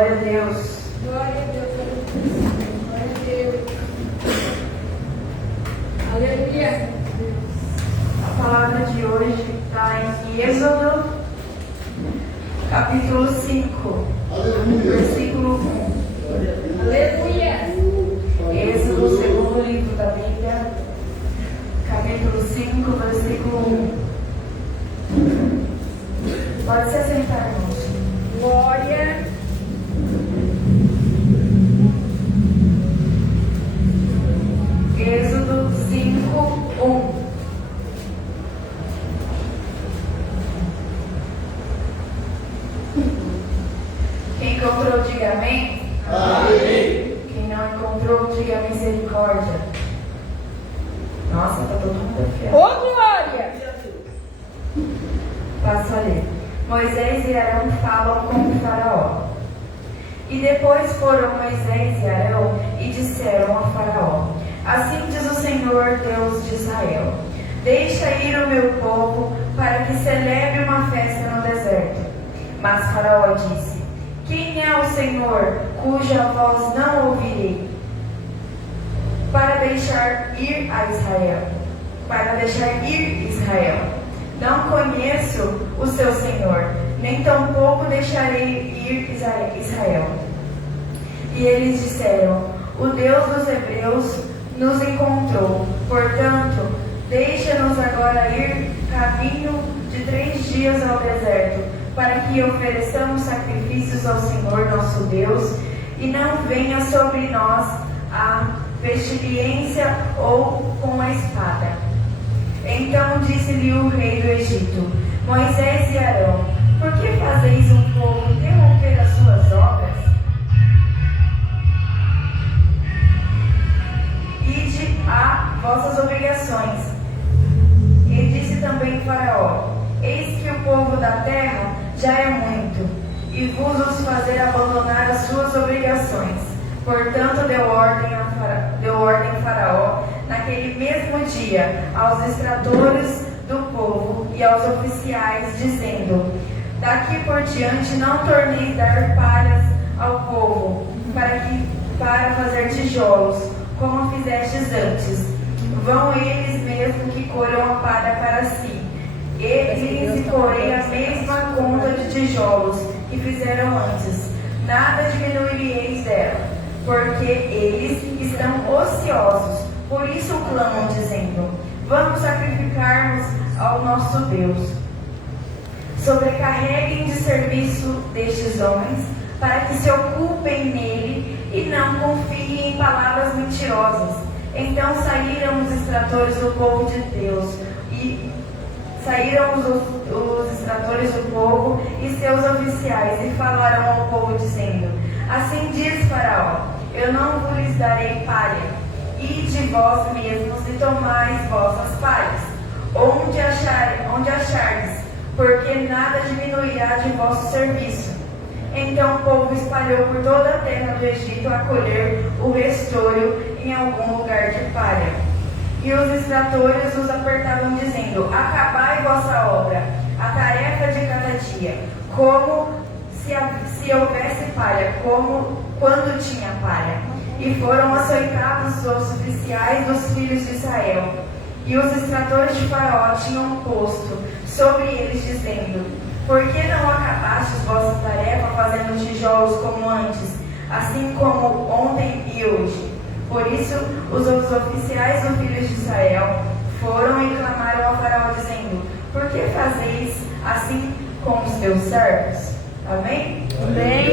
Glória a Deus. Glória a Deus. Glória a Deus. Aleluia. A palavra de hoje está em Êxodo, capítulo 5, versículo 1. Aleluia. Êxodo, o segundo livro da Bíblia, capítulo 5, versículo 1. Pode se assentar, irmãos. Glória. Êxodo 5, 1. Quem encontrou, diga amém. Amém. Quem não encontrou, diga misericórdia. Nossa, está todo mundo afiado. Ô, glória. Passo a ler. Moisés e Arão falam com o faraó. E depois foram Moisés e Arão e disseram a faraó: Assim diz o Senhor, Deus de Israel: Deixa ir o meu povo para que celebre uma festa no deserto. Mas faraó disse: Quem é o Senhor, cuja voz não ouvirei? Para deixar ir Israel. Não conheço o seu Senhor, nem tampouco deixarei ir Israel. E eles disseram: O Deus dos Hebreus nos encontrou. Portanto, deixa-nos agora ir caminho de 3 dias ao deserto, para que ofereçamos sacrifícios ao Senhor nosso Deus, e não venha sobre nós a pestilência ou com a espada. Então disse-lhe o rei do Egito: Moisés e Arão, por que fazeis um povo interromper as suas obras? Ide a vossas obrigações. E disse também Faraó: Eis que o povo da terra já é muito, e vos fazer abandonar as suas obrigações. Portanto deu ordem Faraó naquele mesmo dia aos extratores do povo e aos oficiais, dizendo: Daqui por diante não torneis dar palhas ao povo, para fazer tijolos, como fizestes antes. Vão eles mesmo que colham a palha para si, e lhes porei a mesma conta de tijolos que fizeram antes. Nada diminuireis dela, porque eles estão ociosos. Por isso clamam, dizendo: Vamos sacrificar-nos ao nosso Deus. Sobrecarreguem de serviço destes homens, para que se ocupem nele e não confiem em palavras mentirosas. Então saíram os extratores do povo de Deus, e saíram os extratores do povo e seus oficiais, e falaram ao povo, dizendo: Assim diz Faraó: Eu não vos darei palha. Ide vós mesmos e tomais vossas palhas, onde achardes, porque nada diminuirá de vosso serviço. Então o povo espalhou por toda a terra do Egito a colher o restolho em algum lugar de palha. E os extratores os apertavam, dizendo: Acabai vossa obra, a tarefa de cada dia, como se houvesse palha, como quando tinha palha. E foram açoitados os oficiais dos filhos de Israel. E os extratores de Faraó tinham posto sobre eles, dizendo: Por que não acabastes vossa tarefa fazendo tijolos como antes, assim como ontem e hoje? Por isso, os oficiais dos filhos de Israel foram e clamaram a Faraó, dizendo: Por que fazeis assim com os teus servos? Amém? Amém.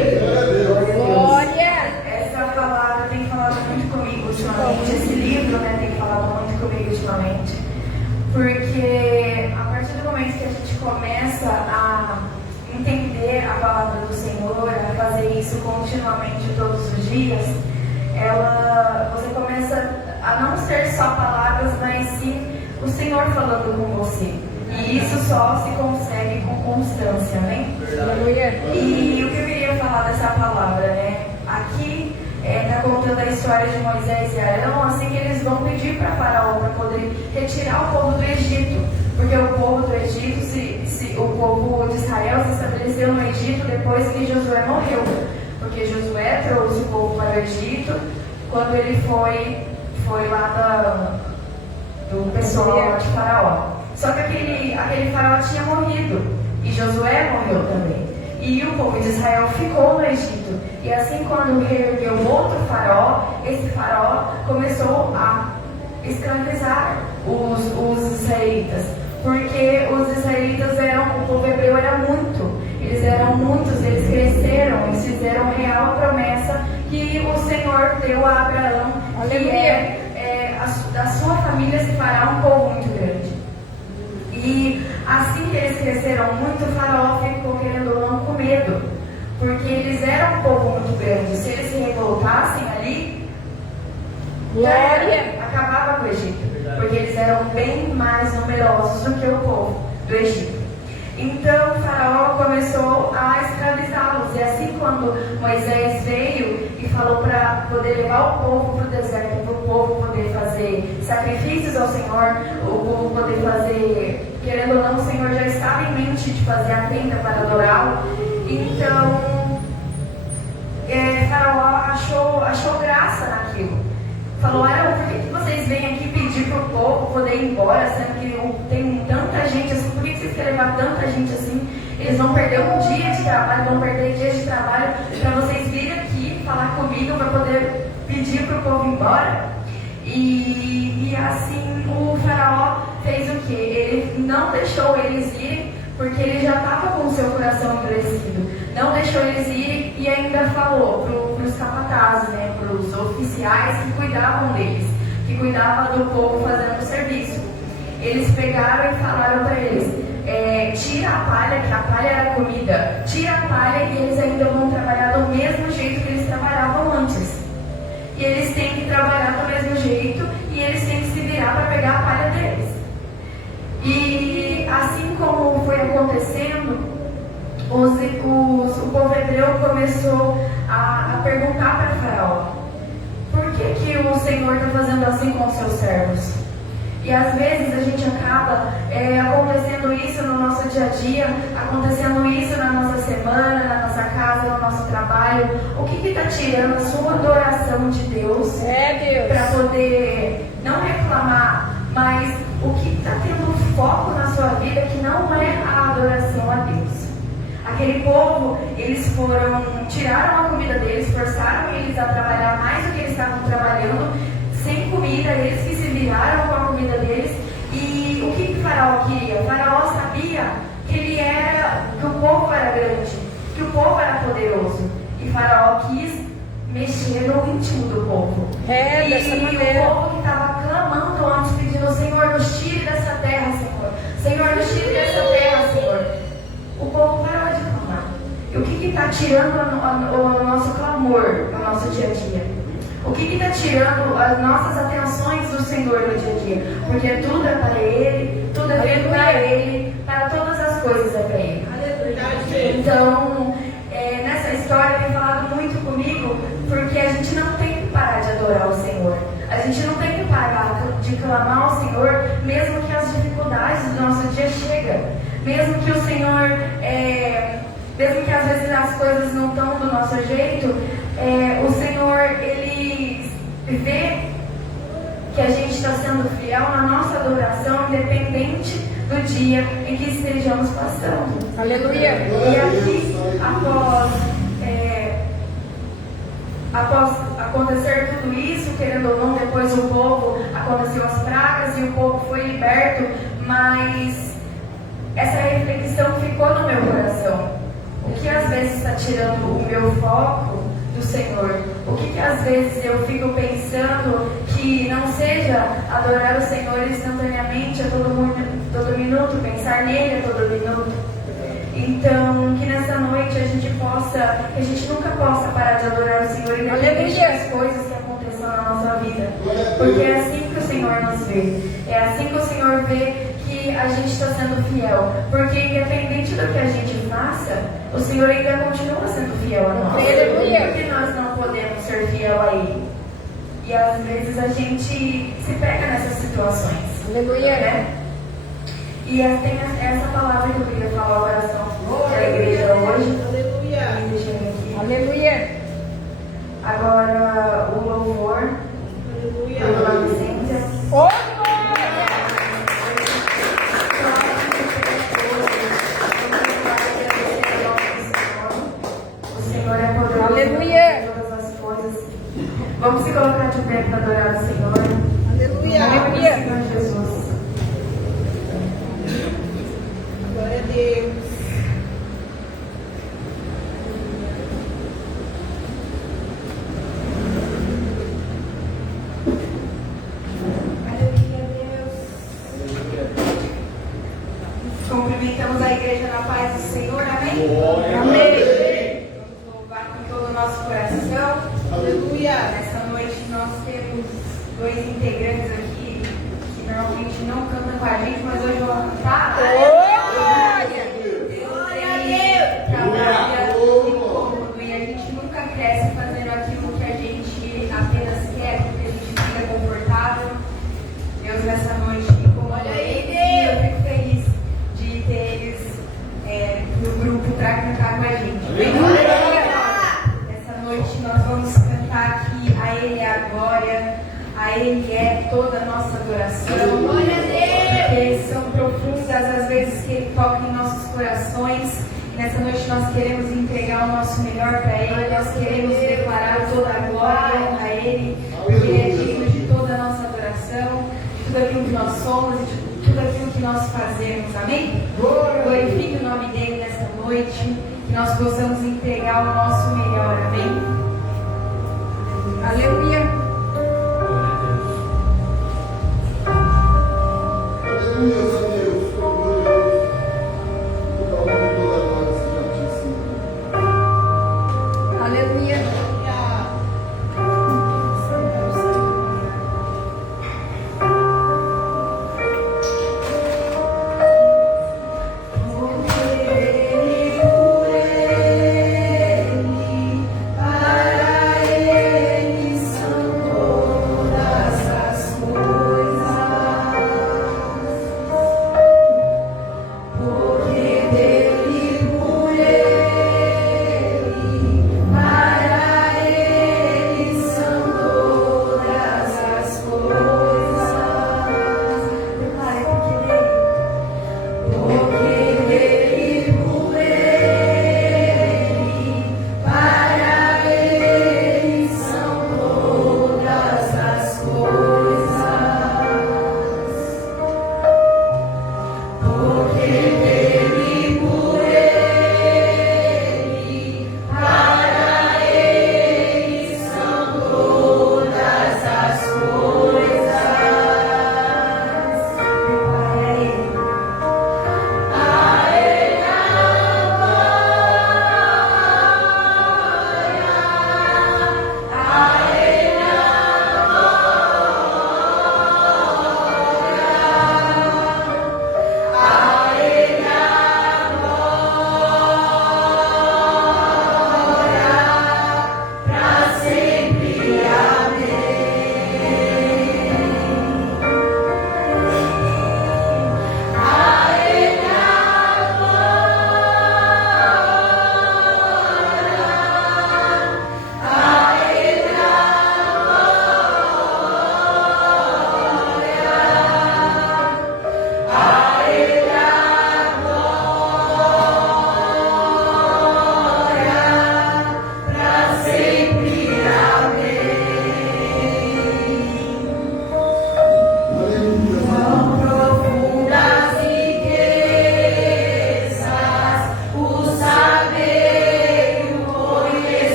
Glória. Essa palavra tem falado muito comigo ultimamente. Esse livro, tem falado muito comigo ultimamente. Porque a partir do momento que a gente começa a entender a palavra do Senhor, a fazer isso continuamente todos os dias, você começa a não ser só palavras, mas sim o Senhor falando com você. E isso só se consegue com constância, amém? E o que eu queria falar dessa palavra, Aqui está contando a história de Moisés e Arão, assim que eles vão pedir para Faraó para poder retirar o povo do Egito. Porque o povo do Egito, o povo de Israel se estabeleceu no Egito depois que Josué morreu. porque Josué trouxe o povo para o Egito quando ele foi lá do pessoal lá de Faraó. Só que aquele faraó tinha morrido e Josué morreu também. E o povo de Israel ficou no Egito. E assim, quando reergueu outro faraó, esse faraó começou a escravizar os israelitas. Porque os israelitas o povo hebreu era muito. Eles eram muitos, eles cresceram, eles fizeram real promessa que o Senhor deu a Abraão, que da sua família se fará um povo muito grande. E assim que eles cresceram muito, o faraó ficou, querendo ou não, com medo, porque eles eram um povo muito grande. Se eles se revoltassem ali, acabava com o Egito, porque eles eram bem mais numerosos do que o povo do Egito. Então o faraó começou a escravizá-los. E assim, quando Moisés veio e falou para poder levar o povo para o deserto, para o povo poder fazer sacrifícios ao Senhor, o povo poder fazer, querendo ou não, o Senhor já estava em mente de fazer a tenda para adorá-lo. Então faraó achou graça naquilo. Falou: por que vocês vêm aqui pedir para o povo poder ir embora, sendo que tem tanta gente assim? Por que vocês querem levar tanta gente assim? Eles vão perder um dia de trabalho, vão perder dias de trabalho para vocês virem aqui falar comigo para poder pedir para o povo ir embora? E assim o faraó fez o quê? Ele não deixou eles irem, porque ele já estava com o seu coração endurecido. Não deixou eles irem e ainda falou para os capatazes, né, para os oficiais que cuidavam deles, que cuidavam do povo fazendo o serviço. Eles pegaram e falaram para eles: tira a palha, que a palha era comida, tira a palha e eles ainda vão trabalhar do mesmo jeito que eles trabalhavam antes. E eles têm que trabalhar do mesmo jeito e eles têm que se virar para pegar a palha deles. E assim como foi acontecendo, o povo hebreu começou a perguntar para Faraó: por que o Senhor está fazendo assim com os seus servos? E às vezes a gente acaba acontecendo isso no nosso dia a dia, acontecendo isso na nossa semana, na nossa casa, no nosso trabalho. O que está tirando a sua adoração de Deus? Deus. Para poder não reclamar, mas o que está tendo foco na sua vida que não é a adoração a Deus. Aquele povo, eles tiraram a comida deles, forçaram eles a trabalhar mais do que eles estavam trabalhando, sem comida, eles que se viraram com a comida deles. E o que o faraó queria? O faraó sabia que o povo era grande, que o povo era poderoso. E o faraó quis mexer no íntimo do povo. O povo que estava clamando antes, pedindo: Senhor, nos tire dessa terra, Senhor. Senhor, nos tire dessa terra, Senhor. O povo parou de clamar. E o que está tirando o nosso clamor no nosso dia a dia? O que está tirando as nossas atenções do Senhor no dia a dia? Porque tudo é para Ele, tudo é feito para Ele, para todas as coisas é para Ele. Então, nessa história tem falado muito comigo, porque a gente não tem que parar de adorar o Senhor. A gente não tem que parar de clamar ao Senhor, mesmo que as dificuldades do nosso dia cheguem. Mesmo que o Senhor, mesmo que às vezes as coisas não estão do nosso jeito, o Senhor, Ele vê que a gente está sendo fiel na nossa adoração, independente do dia em que estejamos passando. Aleluia! E aqui, após acontecer tudo isso, querendo ou não, depois o povo, aconteceu as pragas e o povo foi liberto, mas essa reflexão ficou no meu coração. O que às vezes está tirando o meu foco do Senhor? O que às vezes eu fico pensando que não seja adorar o Senhor instantaneamente a todo minuto, pensar nele a todo minuto? Então, que nessa noite a gente nunca possa parar de adorar o Senhor, independente das coisas que aconteçam na nossa vida. Porque é assim que o Senhor nos vê. É assim que o Senhor vê que a gente está sendo fiel. Porque independente do que a gente faça, o Senhor ainda continua sendo fiel a nós. Porque nós não podemos ser fiel a Ele. E às vezes a gente se pega nessas situações. Aleluia. Né? E tem essa palavra que eu queria falar ao coração da igreja hoje. Aleluia. Deixa eu ver aqui. Aleluia. Agora o louvor. Irmã Vicência. Oh, O Senhor é poderoso. Aleluia. Em todas as coisas. Vamos se colocar de pé para adorar o Senhor. Aleluia. Em nome do Aleluia. Senhor Jesus. Glória a Deus. Cumprimentamos a igreja na paz do Senhor, amém? Amém. Vamos louvar com todo o nosso coração. Aleluia. Nessa noite nós temos dois integrantes aqui que normalmente não cantam com a gente, mas hoje vão cantar. Glória. Deus trabalha incômodo e a gente nunca cresce fazendo aquilo que a gente apenas quer, porque a gente fica confortável. Deus nessa noite me incomodou. E eu fico feliz de ter eles no grupo para cantar com a gente. Nessa noite nós vamos cantar aqui a Ele é a glória, a Ele é toda a nossa adoração. Glória a Deus. Porque são profundas as vezes que Ele toca em nossos corações. Nessa noite nós queremos entregar o nosso melhor para Ele, nós queremos declarar toda a glória a Ele, porque Ele é digno de toda a nossa adoração, de tudo aquilo que nós somos e de tudo aquilo que nós fazemos, amém? Glorifique o nome dEle nessa noite, que nós possamos entregar o nosso melhor, amém? Aleluia. Aleluia. Para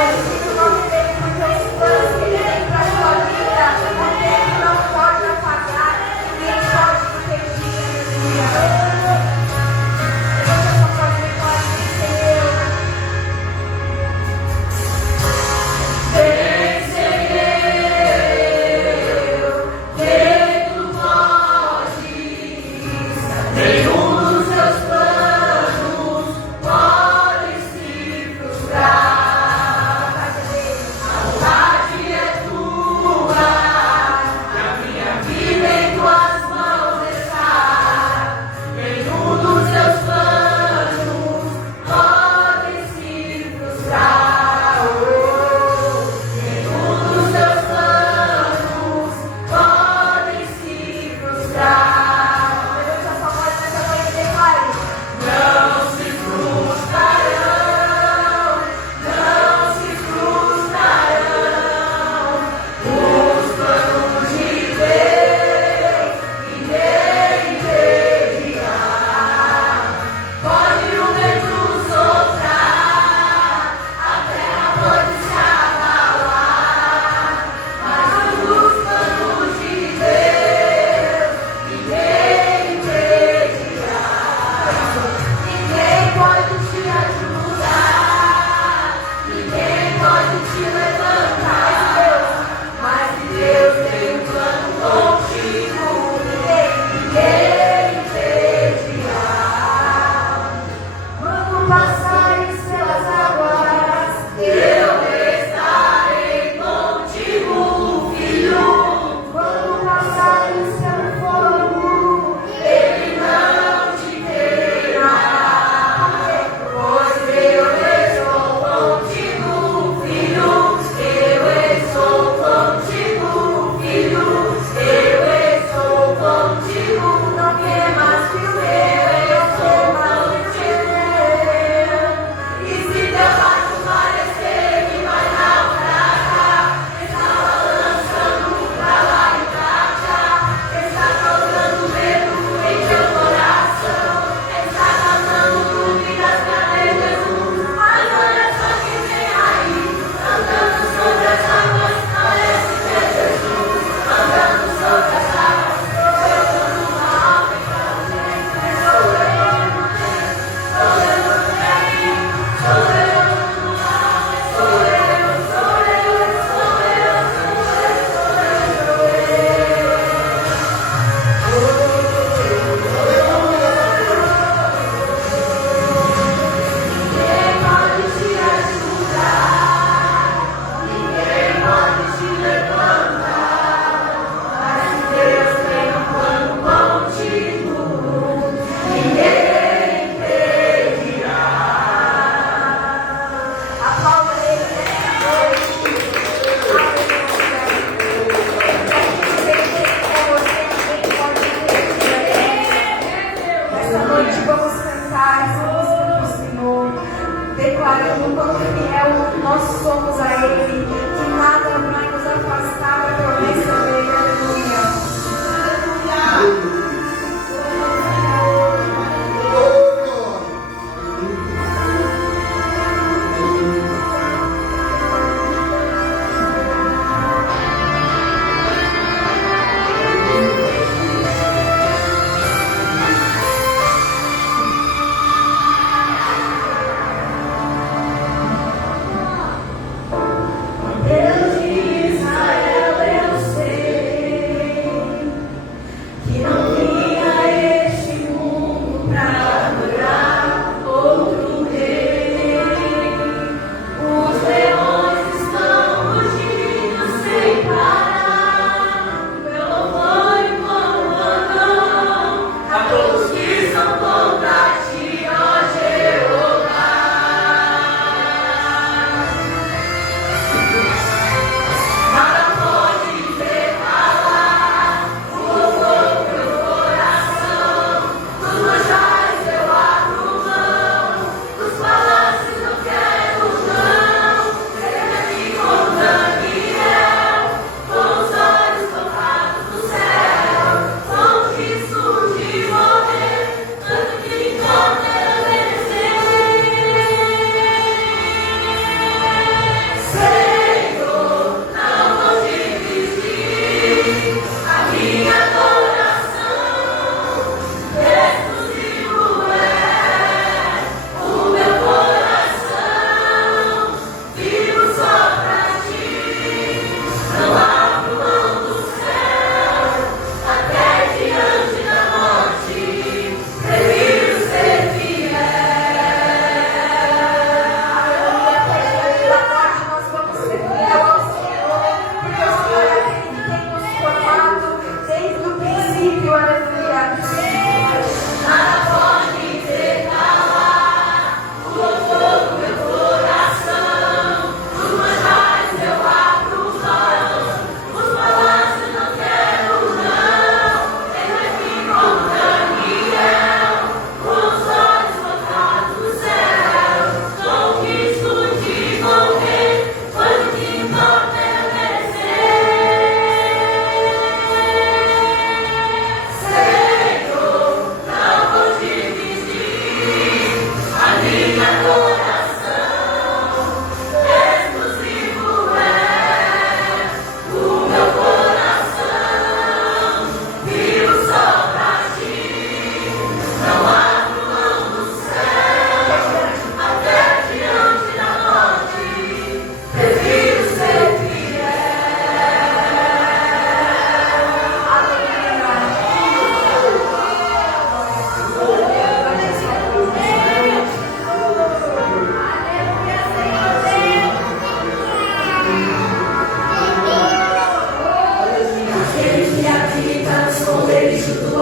Glorifique o nome dele, porque os planos que ele tem para a sua vida, o tempo não pode apagar, nem pode impedir, aleluia. Levanta sua voz e declare: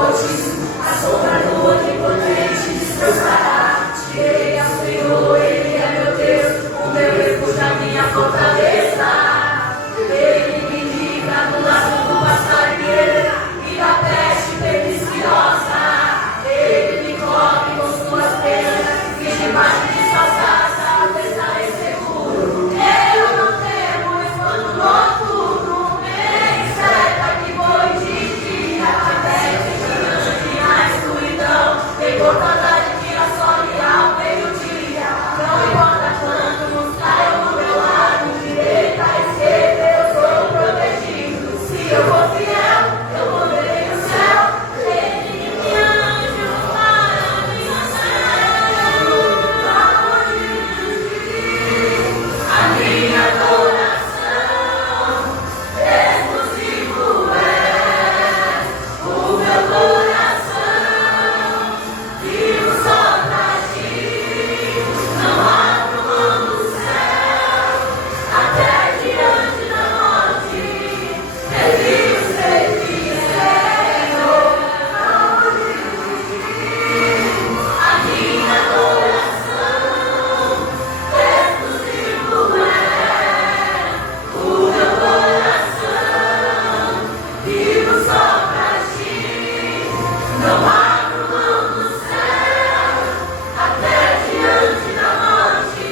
Altíssimo, a sombra do Onipotente descansará. Direi ao Senhor, Ele é meu Deus, o meu refúgio, a minha fortaleza. Ele me livra do laço do passarinheiro e da peste perniciosa. Ele me cobre com suas penas e debaixo de suas asas estarei seguro. Eu não temo espanto noturno, nem seta que voe de dia, até que a escuridão tem mortandade que assole ao meio-dia. Não importa quanto nos caiam do meu lado, direita, esquerda, eu sou protegido. Se eu for fiel, eu vou ver no céu. Ele me anjo para me a minha adoração, exclusivo é o meu coração, vivo só pra ti, não abro mão do céu, até diante da morte, prefiro ser fiel, a minha adoração, exclusivo é o meu coração, vivo só pra ti, não abro mão do céu, até diante da morte,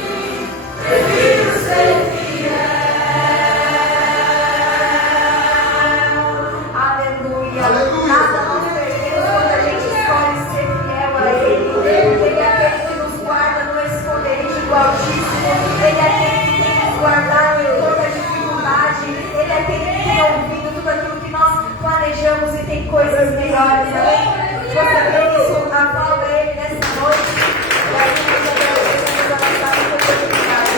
prefiro ser fiel. Aleluia. Aleluia. Nada nós perdemos quando a gente escolhe ser fiel a Ele. Ele é aquele que nos guarda no esconderijo do Altíssimo. Ele é aquele que tem nos guardado em toda dificuldade. Ele é aquele que tem ouvido tudo aquilo que nós planejamos e tem coisas melhores. Amém? Você tem isso, aplauda Ele nessa noite. E aí nós agradecemos a nossa oportunidade.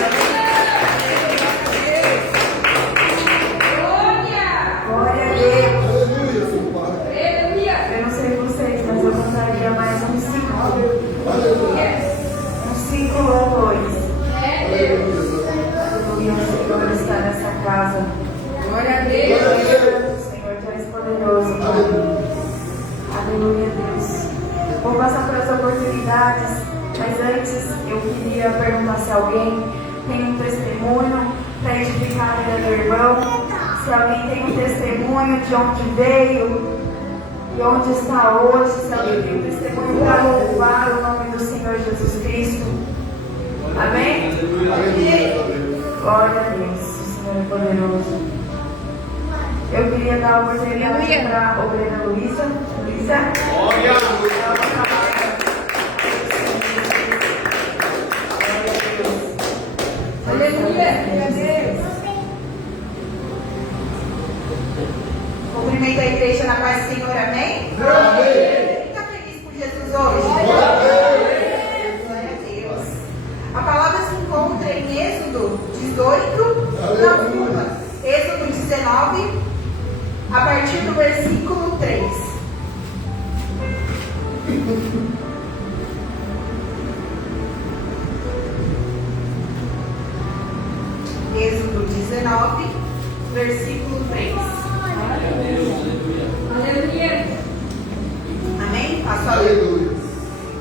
Glória a Deus. Aleluia, seu Pai. Eu não sei vocês, mas eu cantaria mais um ciclo. Aleluia. Um ciclo ou dois. Aleluia. Aleluia, o Senhor está nessa casa. Glória a Glória Deus. a Deus. O Senhor tu és poderoso. Pai. Aleluia. Aleluia, Deus. Vou passar por as oportunidades, mas antes eu queria perguntar se alguém tem um testemunho para edificar a vida do irmão. Se alguém tem um testemunho de onde veio e onde está hoje. Se alguém tem um testemunho para louvar o nome do Senhor Jesus Cristo. Amém? Aleluia. Glória a Deus, o Senhor é poderoso. Eu queria dar a oportunidade para a obreira Luísa. Aleluia. Cumprimento a igreja na paz do Senhor, amém? Amém. Quem está feliz por Jesus hoje? Glória a Glória a Deus. A palavra se encontra em Êxodo 18, não, desculpa, Êxodo 19, a partir do versículo 3. Êxodo 19, versículo 3. Aleluia. Amém? Passo a ler. Aleluia.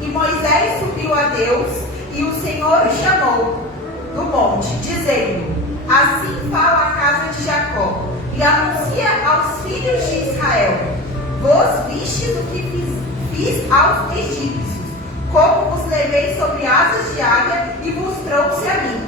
E Moisés subiu a Deus, e o Senhor o chamou do monte, dizendo: Assim fala a casa de Jacó, e anuncia aos filhos de Israel: Vos vistes o que fiz aos egípcios, como vos levei sobre asas de águia, e vos trouxe a mim.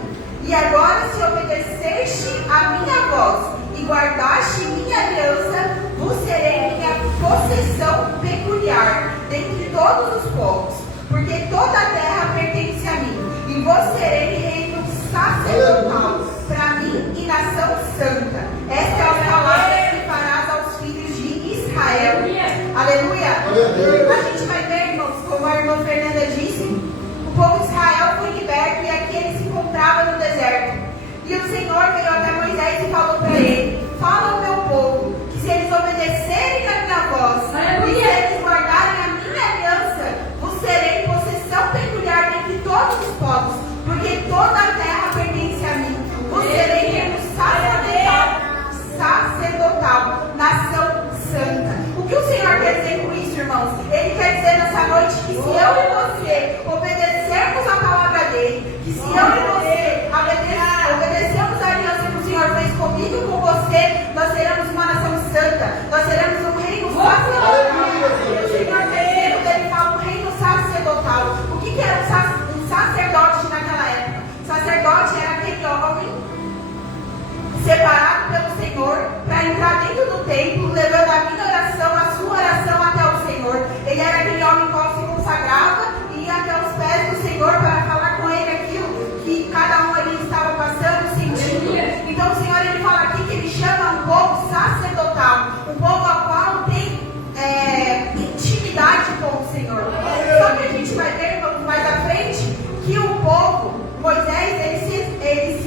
E agora, se obedeceste a minha voz, e guardaste minha aliança, vos serei minha possessão peculiar dentre todos os povos, porque toda a terra pertence a mim, e vos serei reino sacerdotal para mim e nação santa. Estas são as palavras que farás aos filhos de Israel. Aleluia! A gente vai ver, irmãos, como a irmã Fernanda disse, o povo de Israel foi liberto e aqui ele se encontrava no deserto. E o Senhor veio até Moisés e falou para ele: Fala ao meu povo que se eles obedecerem a minha voz e se eles guardarem a minha aliança, vos serei possessão peculiar dentre todos os povos, porque toda a terra pertence a mim. Vos serei reino sacerdotal, nação santa. O que o Senhor quer dizer com isso, irmão? templo, levando a minha oração, a sua oração até o Senhor. Ele era aquele homem qual se consagrava e ia até os pés do Senhor para falar com ele aquilo que cada um ali estava passando, sentindo. Então o Senhor, ele fala aqui que ele chama um povo sacerdotal, um povo ao qual tem intimidade com o Senhor. Só que a gente vai ver mais à frente que o povo, Moisés, ele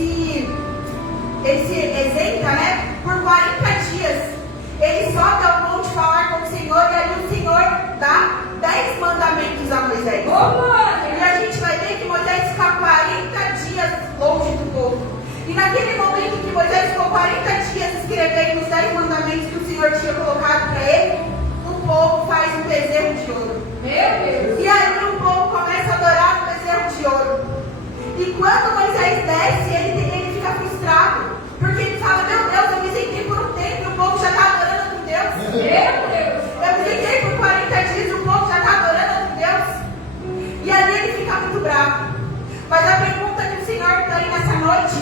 se exenta, né, por 40 dias. Ele sobe ao monte falar com o Senhor e aí o Senhor dá 10 mandamentos a Moisés. E a gente vai ver que Moisés fica 40 dias longe do povo. E naquele momento que Moisés ficou 40 dias escrevendo os 10 mandamentos que o Senhor tinha colocado para ele, o povo faz um bezerro de ouro. Meu Deus. E aí o povo começa a adorar o bezerro de ouro. E quando Moisés desce, ele fica frustrado. Porque ele fala, meu Deus, eu me sentei por um tempo e o povo já está adorando a Deus. Meu Deus. Eu me sentei por 40 dias e o povo já está adorando a Deus. E ali ele fica muito bravo. Mas a pergunta que o Senhor tem nessa noite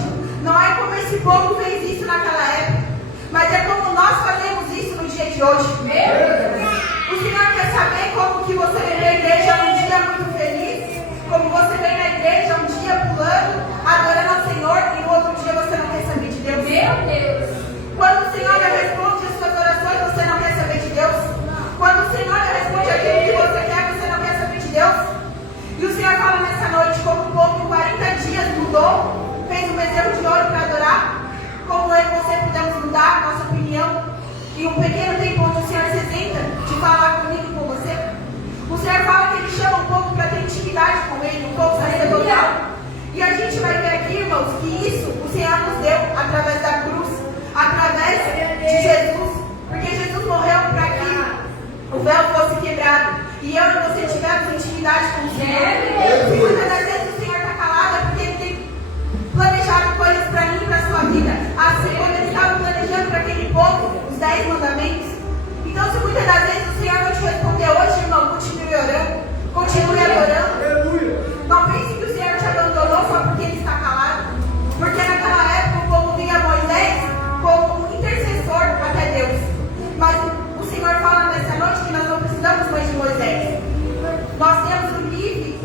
não é como esse povo fez isso naquela época, mas é como nós fazemos isso no dia de hoje. Meu Deus. O Senhor quer saber como que você vem na igreja um dia muito feliz, como você vem na igreja um dia pulando, adorando ao Senhor e no outro dia você não quer saber de Deus. Meu Deus. Quando o Senhor responde as suas orações, você não quer saber de Deus. Quando o Senhor responde aquilo que você quer, você não quer saber de Deus. E o Senhor fala nessa noite como o povo em 40 dias mudou, fez um bezerro de ouro para adorar, como eu e você podemos mudar a nossa opinião em um pequeno tempo onde o Senhor se senta de falar comigo e com você. O Senhor fala que Ele chama um povo para ter intimidade com Ele, um povo sacerdotal. E a gente vai ver aqui, irmãos, que isso o Senhor nos deu através da cruz, através de Jesus, porque Jesus morreu para que o véu fosse quebrado e eu e você tivermos intimidade com o Senhor. E muitas das vezes o Senhor está calado é porque Ele tem planejado coisas para mim e para a sua vida, assim como Ele estava planejando para aquele povo os 10 mandamentos. Então, se muitas das vezes o Senhor não te responder hoje, irmão, continue orando, continue adorando. Não pense que o Senhor te abandonou só porque Ele está calado, porque naquela época o povo via Moisés como um intercessor até Deus. Mas o Senhor fala nessa noite que nós não precisamos mais de Moisés. Nós temos o livre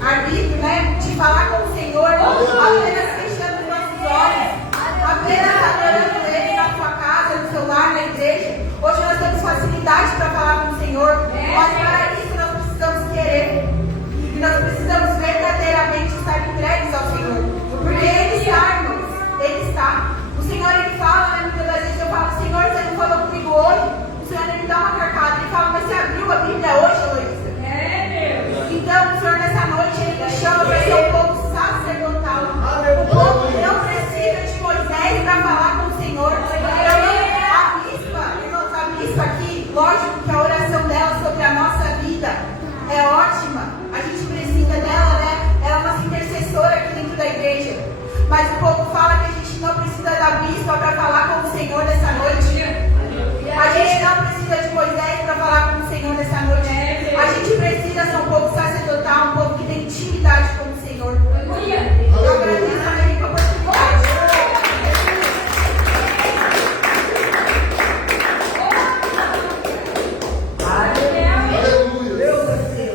arbítrio, né, de falar com o Senhor, apenas fechando os nossos olhos, apenas adorando Ele na sua casa, no seu lar, na igreja. Hoje nós temos facilidade para falar com o Senhor, mas para isso nós precisamos querer. E nós precisamos verdadeiramente estar entregues ao Senhor. Porque Ele está, irmãos. Ele está. O Senhor, Ele fala, né? Muitas das vezes eu falo, Senhor, você não falou comigo hoje? O Senhor, Ele me dá uma carcada. Ele fala, mas você abriu a Bíblia hoje, Heloísa? Então, o Senhor, nessa noite, Ele nos chama para ser um povo sacerdotal. O povo que não precisa de Moisés para falar com o Senhor. A bispa aqui, lógico que a oração dela sobre a nossa vida é ótima. A gente precisa dela, né? Ela é nossa intercessora aqui dentro da igreja. Mas o povo fala que a gente não precisa da bispa para falar com o Senhor nessa noite. A gente não precisa de Moisés para falar com o Senhor nessa noite. A gente precisa ser um povo sacerdotal, um povo que tem intimidade com o Senhor. Eu agradeço a minha oportunidade.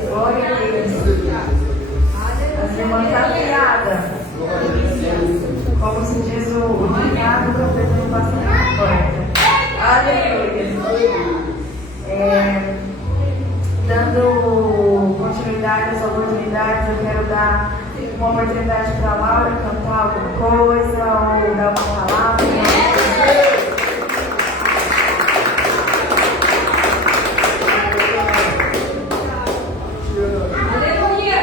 Glória a Deus. As irmãs afiadas. Como se diz o ditado, o profeta não passa na porta. Aleluia. Dando continuidade às oportunidades, eu quero dar uma oportunidade para a Laura cantar alguma coisa ou dar uma palavra. Aleluia.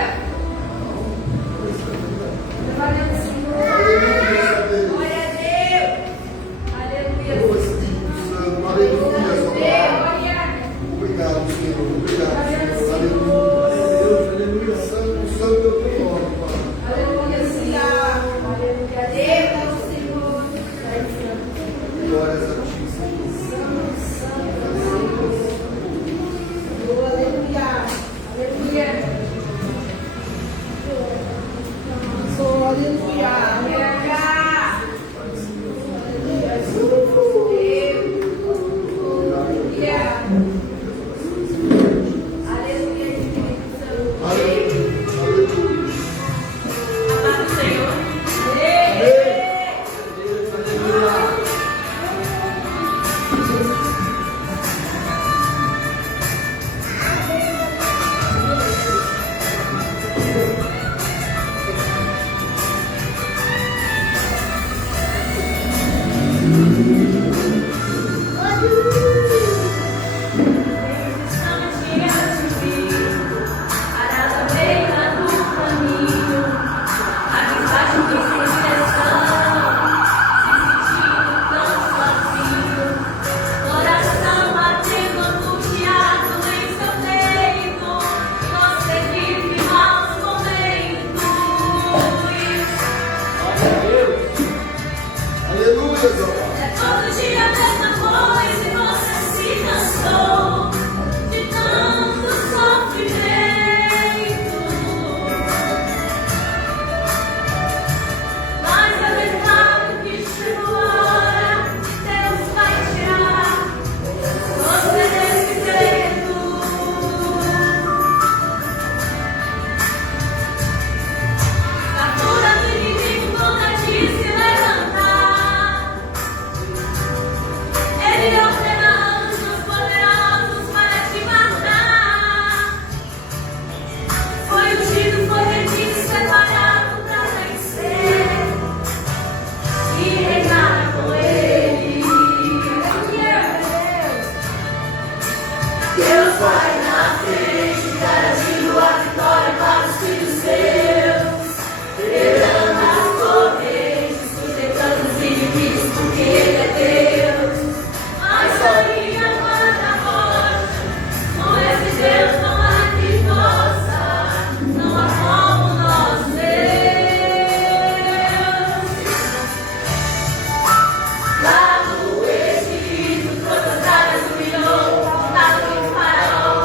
Aleluia, Pai. É todo dia a mesma coisa e você se cansou de tanto sofrimento. Mas eu declaro que chegou a hora, Deus vai tirar você desse jeito. Captura do inimigo quando a ti se levantar. Ele ordena anjos poderosos para te matar. Foi ungido, foi redido, separado para vencer e reinar com ele. Deus vai na frente, garantindo a vitória para os filhos seus. Quebrando as correntes, sujeitando os inimigos, porque Ele é Deus. Mas aí agora da rocha, com esse Deus não há que possa, não há como nós Deus. Lá no Egito, todas as áreas humilhou, montado em Faraó,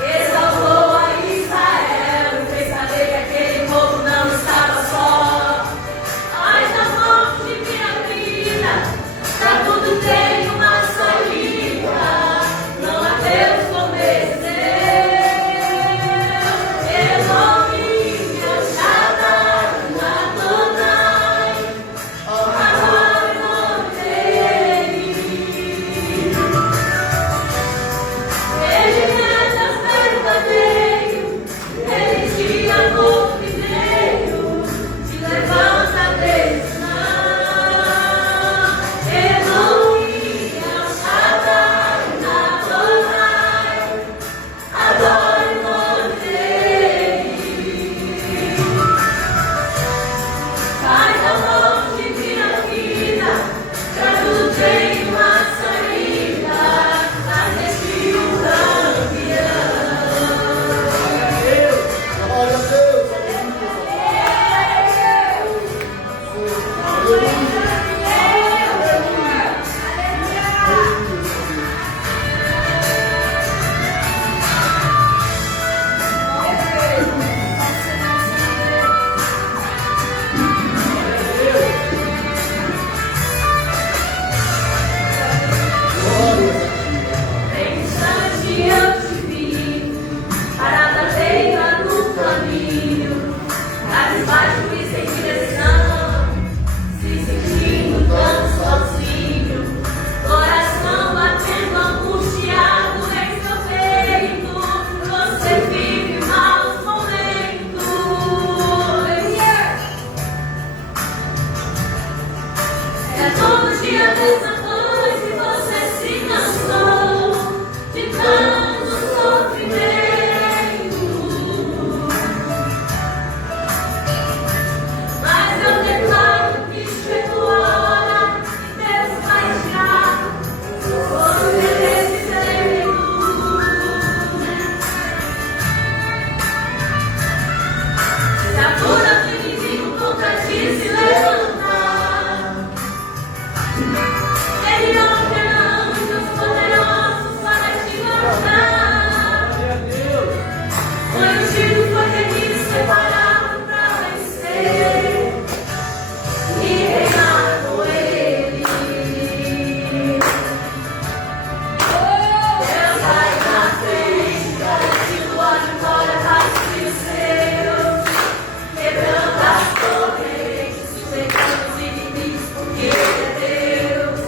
exaltou a Israel e fez saber que aquele povo não estava só. Mas na morte de minha vida, pra tudo tem uma saída. Não há Deus como esse Deus. Elohim, El Shaddai, Adonai, adore o nome dele. Ele é Deus verdadeiro, Ele te amou primeiro, te levanta desde não. Elohim, El Shaddai, Adonai, adore o nome dele. Faz a morte minha vida, pra tudo tem uma saída, mas deixe o campeão. Glória a Deus, Em instante eu te vi, parada feita no caminho, cabisbaixo e sem direção, se sentindo tão sozinho, coração batendo angustiado em seu peito, você vive maus momentos. É todo dia a mesma coisa e você se cansou de tanto sofrimento. Mas eu declaro que chegou a hora e Deus vai tirar você desse jeito. Se a fúria do inimigo contra ti se levantar, Ele ordena anjos poderosos para te guardar. Foi ungido, foi redido, separado para vencer e reinar com Ele. Deus vai na frente, garantindo a vitória para os filhos seus, quebrando as correntes, sujeitando os inimigos, porque Ele é Deus.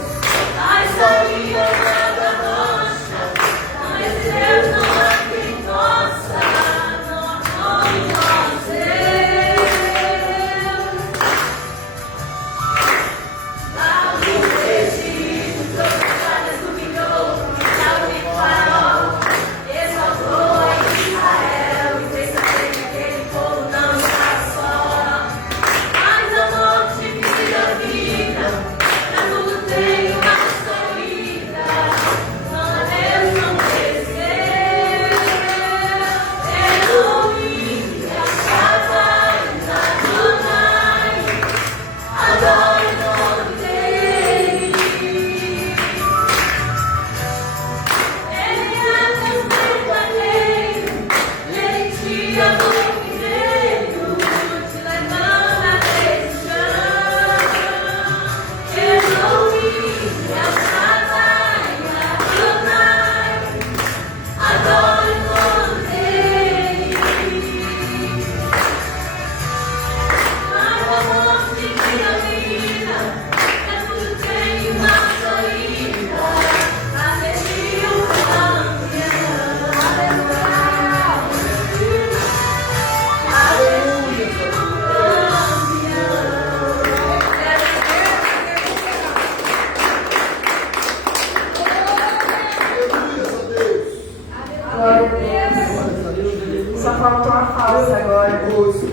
nossa agora. Moço.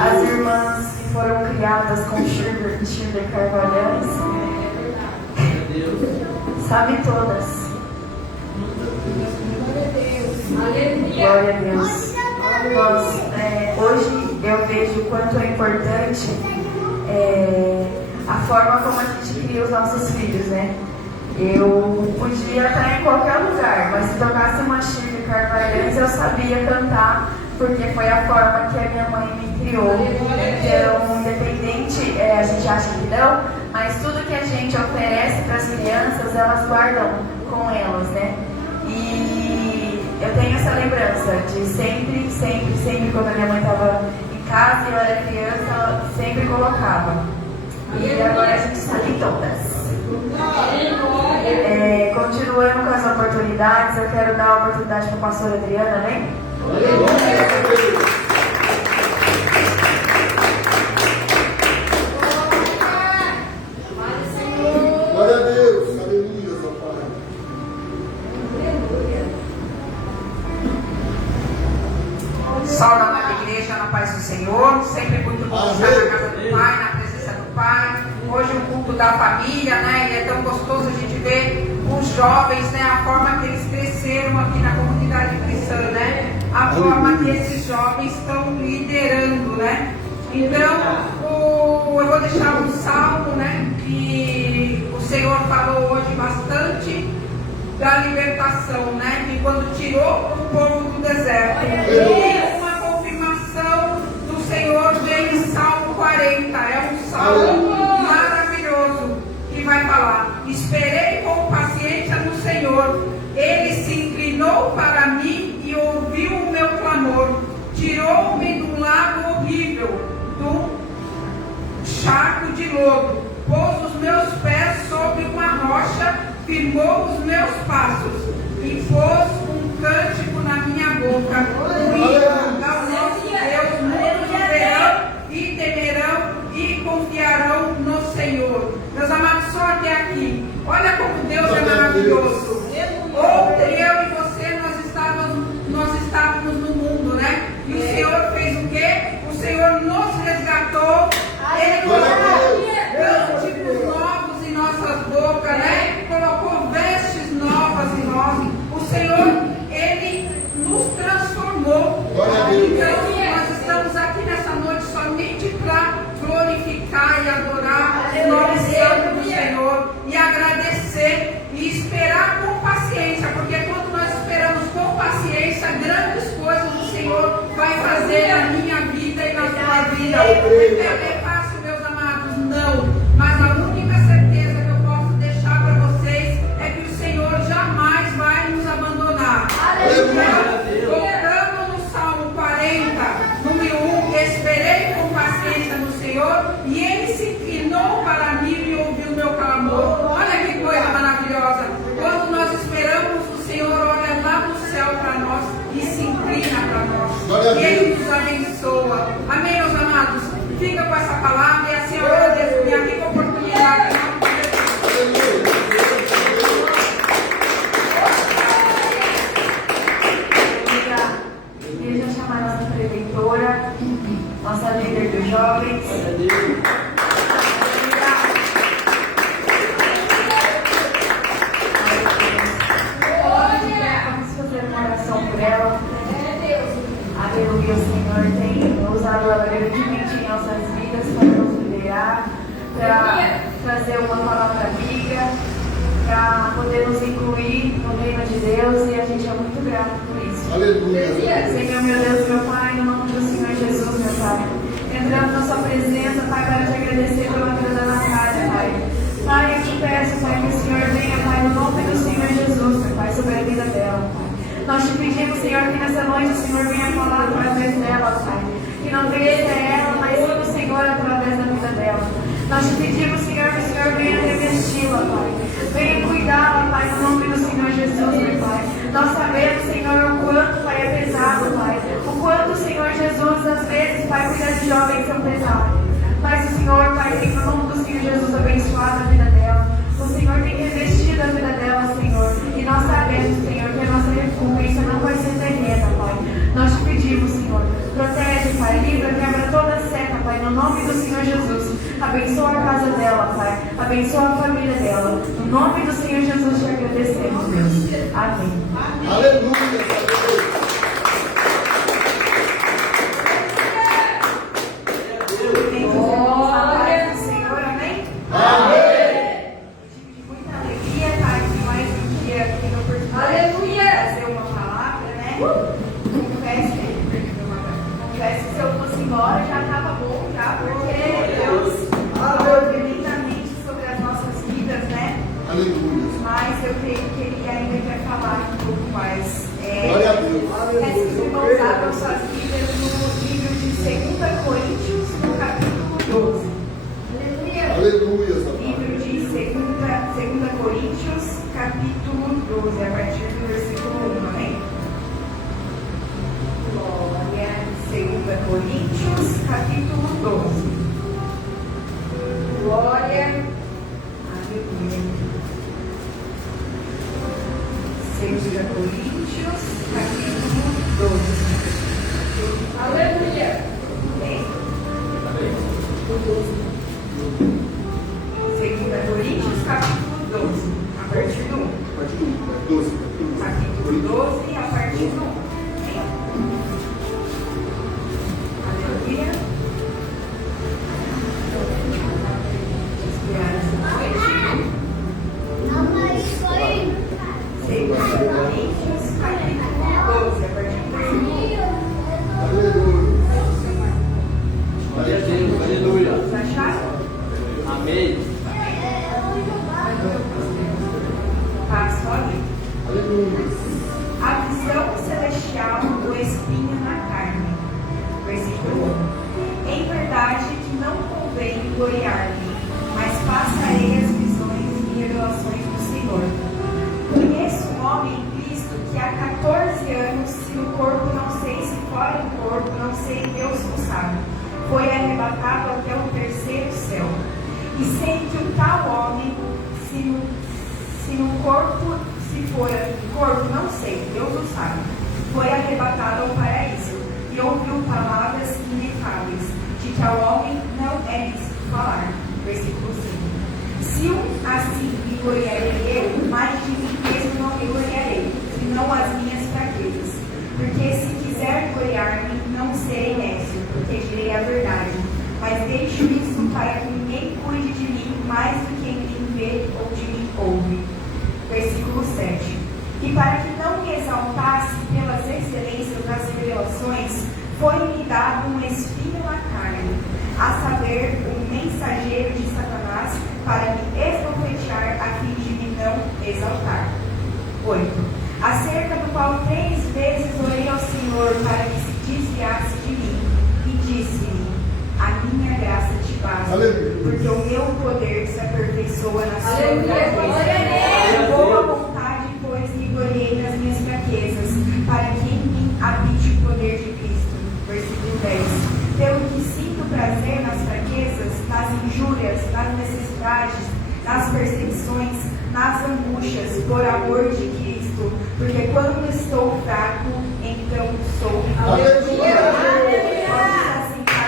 As irmãs que foram criadas com Schilder Carvalhães, sabe todas. Glória a Deus. Hoje eu vejo o quanto é importante a forma como a gente cria os nossos filhos, né? Eu podia estar em qualquer lugar, mas se tocasse uma Schilder Carvalhães eu sabia cantar, porque foi a forma que a minha mãe me criou. Então, independente, a gente acha que não, mas tudo que a gente oferece para as crianças, elas guardam com elas, né? E eu tenho essa lembrança de sempre, quando a minha mãe estava em casa e eu era criança, ela sempre colocava. E agora a gente sabe todas. Continuando com as oportunidades, eu quero dar a oportunidade para a pastora Adriana, né? Glória a Deus. Aleluia, seu Pai. Salve a amada igreja, na paz do Senhor. Sempre muito bom estar na casa do Pai, na presença do Pai. Hoje o culto da família, né? E é tão gostoso a gente ver os jovens, né? A forma que eles cresceram aqui na comunidade cristã, né? A forma que esses jovens estão liderando, né? Então, eu vou deixar um salmo, né? Que o Senhor falou hoje bastante da libertação, né? Que quando tirou o povo do deserto, e uma confirmação do Senhor veio em Salmo 40. É um salmo maravilhoso que vai falar: esperei com paciência no Senhor, Ele se inclinou para mim e ouviu o meu clamor, tirou-me de um lago horrível, do charco de lodo, pôs os meus pés sobre uma rocha, firmou os meus passos e pôs um cântico na minha boca. Ao nosso Deus, muitos verão e temerão e confiarão no Senhor. Meus amados, só até aqui. Olha como Deus é maravilhoso. Ontem eu e você, nós estávamos no mundo, né? E o Senhor fez o quê? O Senhor nos resgatou. Ele colocou cânticos novos em nossas bocas, né? Colocou vestes novas em nós. O Senhor, Ele nos transformou. Então, nós estamos aqui nessa noite somente para glorificar e adorar o nome santo do Senhor e agradecer e esperar com paciência, porque quando nós esperamos com paciência, grandes coisas o Senhor vai fazer na minha vida e na sua vida. É fácil, meus amados? Não. Mas a única certeza que eu posso deixar para vocês é que o Senhor jamais vai nos abandonar. Então, voltando no Salmo 40, número 1, esperei com paciência no Senhor e Ele se inclinou para mim e ouviu meu clamor. Olha que coisa maravilhosa. Quando nós esperamos, o Senhor olha lá no céu para nós e se inclina para nós. E Ele nos abençoa. Amém, meus amados? Fica com essa palavra e assim eu agradeço minha rica oportunidade. Queria chamar a nossa preventora, nossa líder dos jovens. Vamos fazer uma oração por ela. Aleluia, o Senhor tem usado ela grandemente em nossas vidas para nos liderar, para trazer uma palavra amiga, para poder nos incluir no reino de Deus, e a gente é muito grato por isso. Aleluia. Senhor, meu Deus, meu Pai, no nome do Senhor Jesus, meu Pai, entrando na sua presença, Pai, para te agradecer pela vida da Natália, Pai. Pai, eu te peço, Pai, que o Senhor venha, Pai, no nome do Senhor Jesus, meu Pai, sobre a vida dela, Pai. Nós te pedimos, Senhor, que nessa noite o Senhor venha falar através dela, Pai. Que não venha ser ela, mas sim o Senhor através da vida dela. Nós te pedimos, Senhor, que o Senhor venha revesti-la, Pai. Venha cuidá-la, Pai, no nome do Senhor Jesus, meu Pai. Nós sabemos, Senhor, o quanto, Pai, é pesado, Pai. O quanto, Senhor Jesus, às vezes, Pai, cuidar de jovens são pesados. Mas o Senhor, Pai, tem no nome do Senhor Jesus abençoado a vida dela. O Senhor tem revestido a vida dela, Senhor. E nós sabemos, Senhor, que a nossa recompensa não vai ser terrena, Pai. Nós te pedimos, Senhor, Abençoa a família dela. No nome do Senhor Jesus te agradecemos, Deus. Amém. Aleluia. Glória do Senhor, amém? Amém. Muita alegria estar aqui mais um dia aqui no oportunidade de trazer uma palavra, né? Confesso que se eu fosse embora já estava bom, já, porque Deus falou tremendamente sobre as nossas vidas, né? Aleluia. Mas eu creio que Ele ainda quer falar um pouco mais. Glória a Deus. Peço que os irmãos abram suas Bíblias no livro de 2 Coríntios, no capítulo 12. Aleluia. Livro de 2 Coríntios, capítulo 12, a partir do versículo 1, amém? Glória. 2 Coríntios, capítulo 12. Glória. Aleluia. 2 Coríntios, capítulo 12. Aleluia. Amém? 2 Coríntios, capítulo 12, a partir do 1. Capítulo 12, a partir do 1. Amém? Aleluia. Inspirar essa noite. 2 Coríntios, capítulo 12, a partir do versículo 1. Aleluia. Glória a Deus, aleluia. Acharam? Amém. Passa, Aleluia. a visão celestial do espinho na carne. Versículo 1. Em verdade que não convém gloriar-me, mas passarei as visões e revelações do Senhor. Conheço um homem em Cristo que há 14 anos, se no corpo não sei, se fora do corpo não sei, Deus o sabe, foi arrebatado até o terceiro céu. E sei que o tal homem, se no corpo, se fora do corpo, não sei, Deus o sabe, foi arrebatado ao paraíso e ouviu palavras inefáveis, de que ao homem não é lícito falar. Versículo 5. Se assim me gloriarei eu, mais de mim mesmo não me gloriarei, senão as minhas fraquezas. Porque se quiser gloriar-me, não serei nécio, porque direi a verdade. Mas deixo isso para que ninguém cuide de mim mais do que em mim vê ou de mim ouve. Versículo 7. E para que não me exaltasse pelas excelências das revelações, foi-me dado um espinho na carne, a saber, um mensageiro de Satanás, para me esbofetear a fim de me não exaltar. 8. Acerca do qual 3 vezes orei ao Senhor para que se desviasse de mim, e disse-me: a minha graça te basta, Aleluia. porque o meu poder se aperfeiçoa na sua Aleluia. fraqueza. Boa vontade, pois, me gloriei nas minhas fraquezas, para que em mim habite o poder de Cristo. Versículo 10. Pelo que sinto prazer nas fraquezas, nas injúrias, nas necessidades, nas perseguições, nas angústias, por amor de Cristo, porque quando estou fraco, então sou. Aleluia. Vamos assentar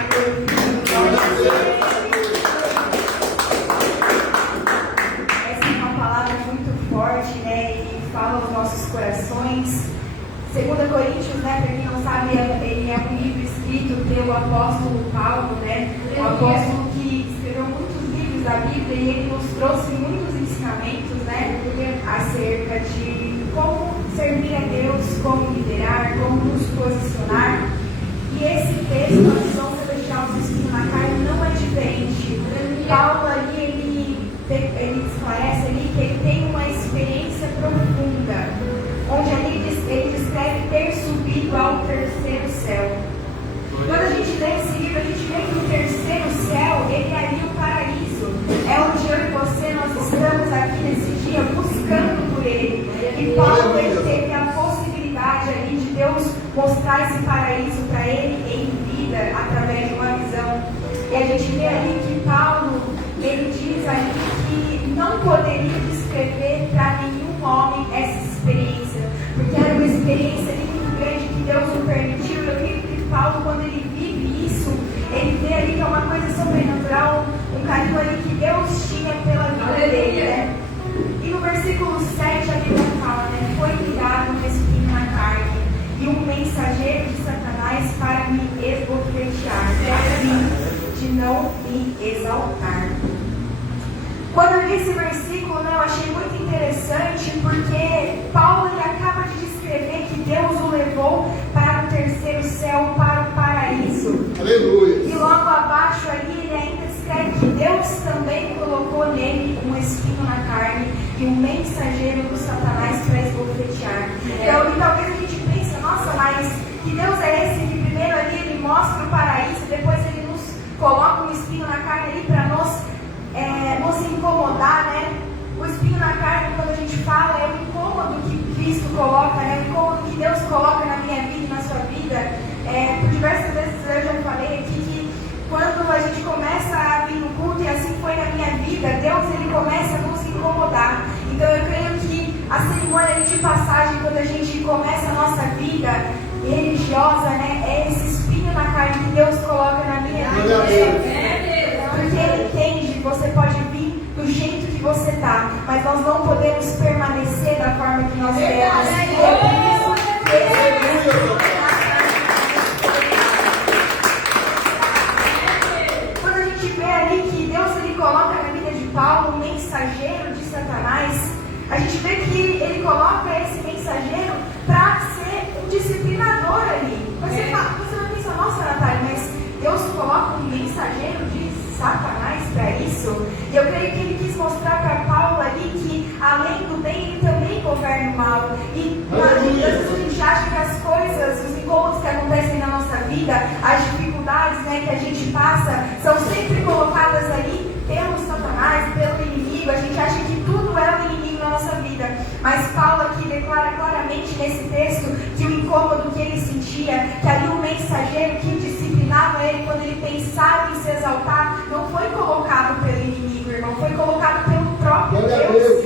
Essa é uma palavra muito forte, né? E fala aos nossos corações. 2 Coríntios, né? Para quem não sabe, ele é um livro escrito pelo apóstolo Paulo, né? Um apóstolo que escreveu muitos livros da Bíblia e ele nos trouxe muitos ensinamentos, né? Acerca de como servir a Deus, como liderar, como nos posicionar. E esse texto, a visão celestial do espinho na carne, não é diferente. Paulo ali, ele esclarece ali que ele tem uma experiência profunda, onde ali ele descreve ter subido ao terceiro céu. Quando a gente lê esse livro, a gente vê que o terceiro céu, ele é ali o paraíso. É onde eu e você, nós estamos aqui nesse dia buscando por ele. E Paulo, ele teve a possibilidade ali de Deus mostrar esse paraíso para ele em vida, através de uma visão. E a gente vê ali que Paulo, ele diz ali que não poderia descrever para nenhum homem essa experiência, porque era uma experiência ali muito grande que Deus o permitiu. Eu creio que Paulo, quando ele vive isso, ele vê ali que é uma coisa sobrenatural, um carinho ali que Deus tinha pela li esse versículo, né, eu achei muito interessante, porque Paulo ele acaba de descrever que Deus o levou para o terceiro céu, para o paraíso. Aleluia. E logo abaixo ali ele ainda escreve que Deus também colocou nele um espinho na carne e um mensageiro do Satanás para esbofetear. Então, e talvez a gente pense, nossa, mas que Deus é esse que primeiro ali ele mostra o paraíso, depois ele nos coloca um espinho na carne ali para nos incomodar, né? O espinho na carne, quando a gente fala, é o incômodo que Cristo coloca, né? O incômodo que Deus coloca na minha vida e na sua vida. Por diversas vezes eu já falei aqui que quando a gente começa a vir no culto, e assim foi na minha vida, Deus ele começa a nos incomodar. Então eu creio que a cerimônia de passagem, quando a gente começa a nossa vida religiosa, né, é esse espinho na carne que Deus coloca na minha vida. Porque Ele entende que você pode vir do jeito que você está, mas nós não podemos permanecer da forma que nós queremos. Quando a gente vê ali que Deus ele coloca na vida de Paulo um mensageiro de Satanás, a gente vê que ele coloca esse mensageiro para ser um disciplinador ali. Você vai pensar, nossa, Natália, mas Deus coloca um mensageiro de Satanás para isso? E eu creio que ele quis mostrar para Paulo ali que, além do bem, ele também governa o mal. E às vezes a gente acha que as coisas, os incômodos que acontecem na nossa vida, as dificuldades, né, que a gente passa, são sempre colocadas ali pelo Satanás, pelo inimigo. A gente acha que tudo é o inimigo na nossa vida. Mas Paulo aqui declara claramente nesse texto que o incômodo que ele sentia, que ali o mensageiro que disciplinava ele quando ele pensava em se exaltar, não foi colocado pelo inimigo, irmão, foi colocado pelo próprio Deus.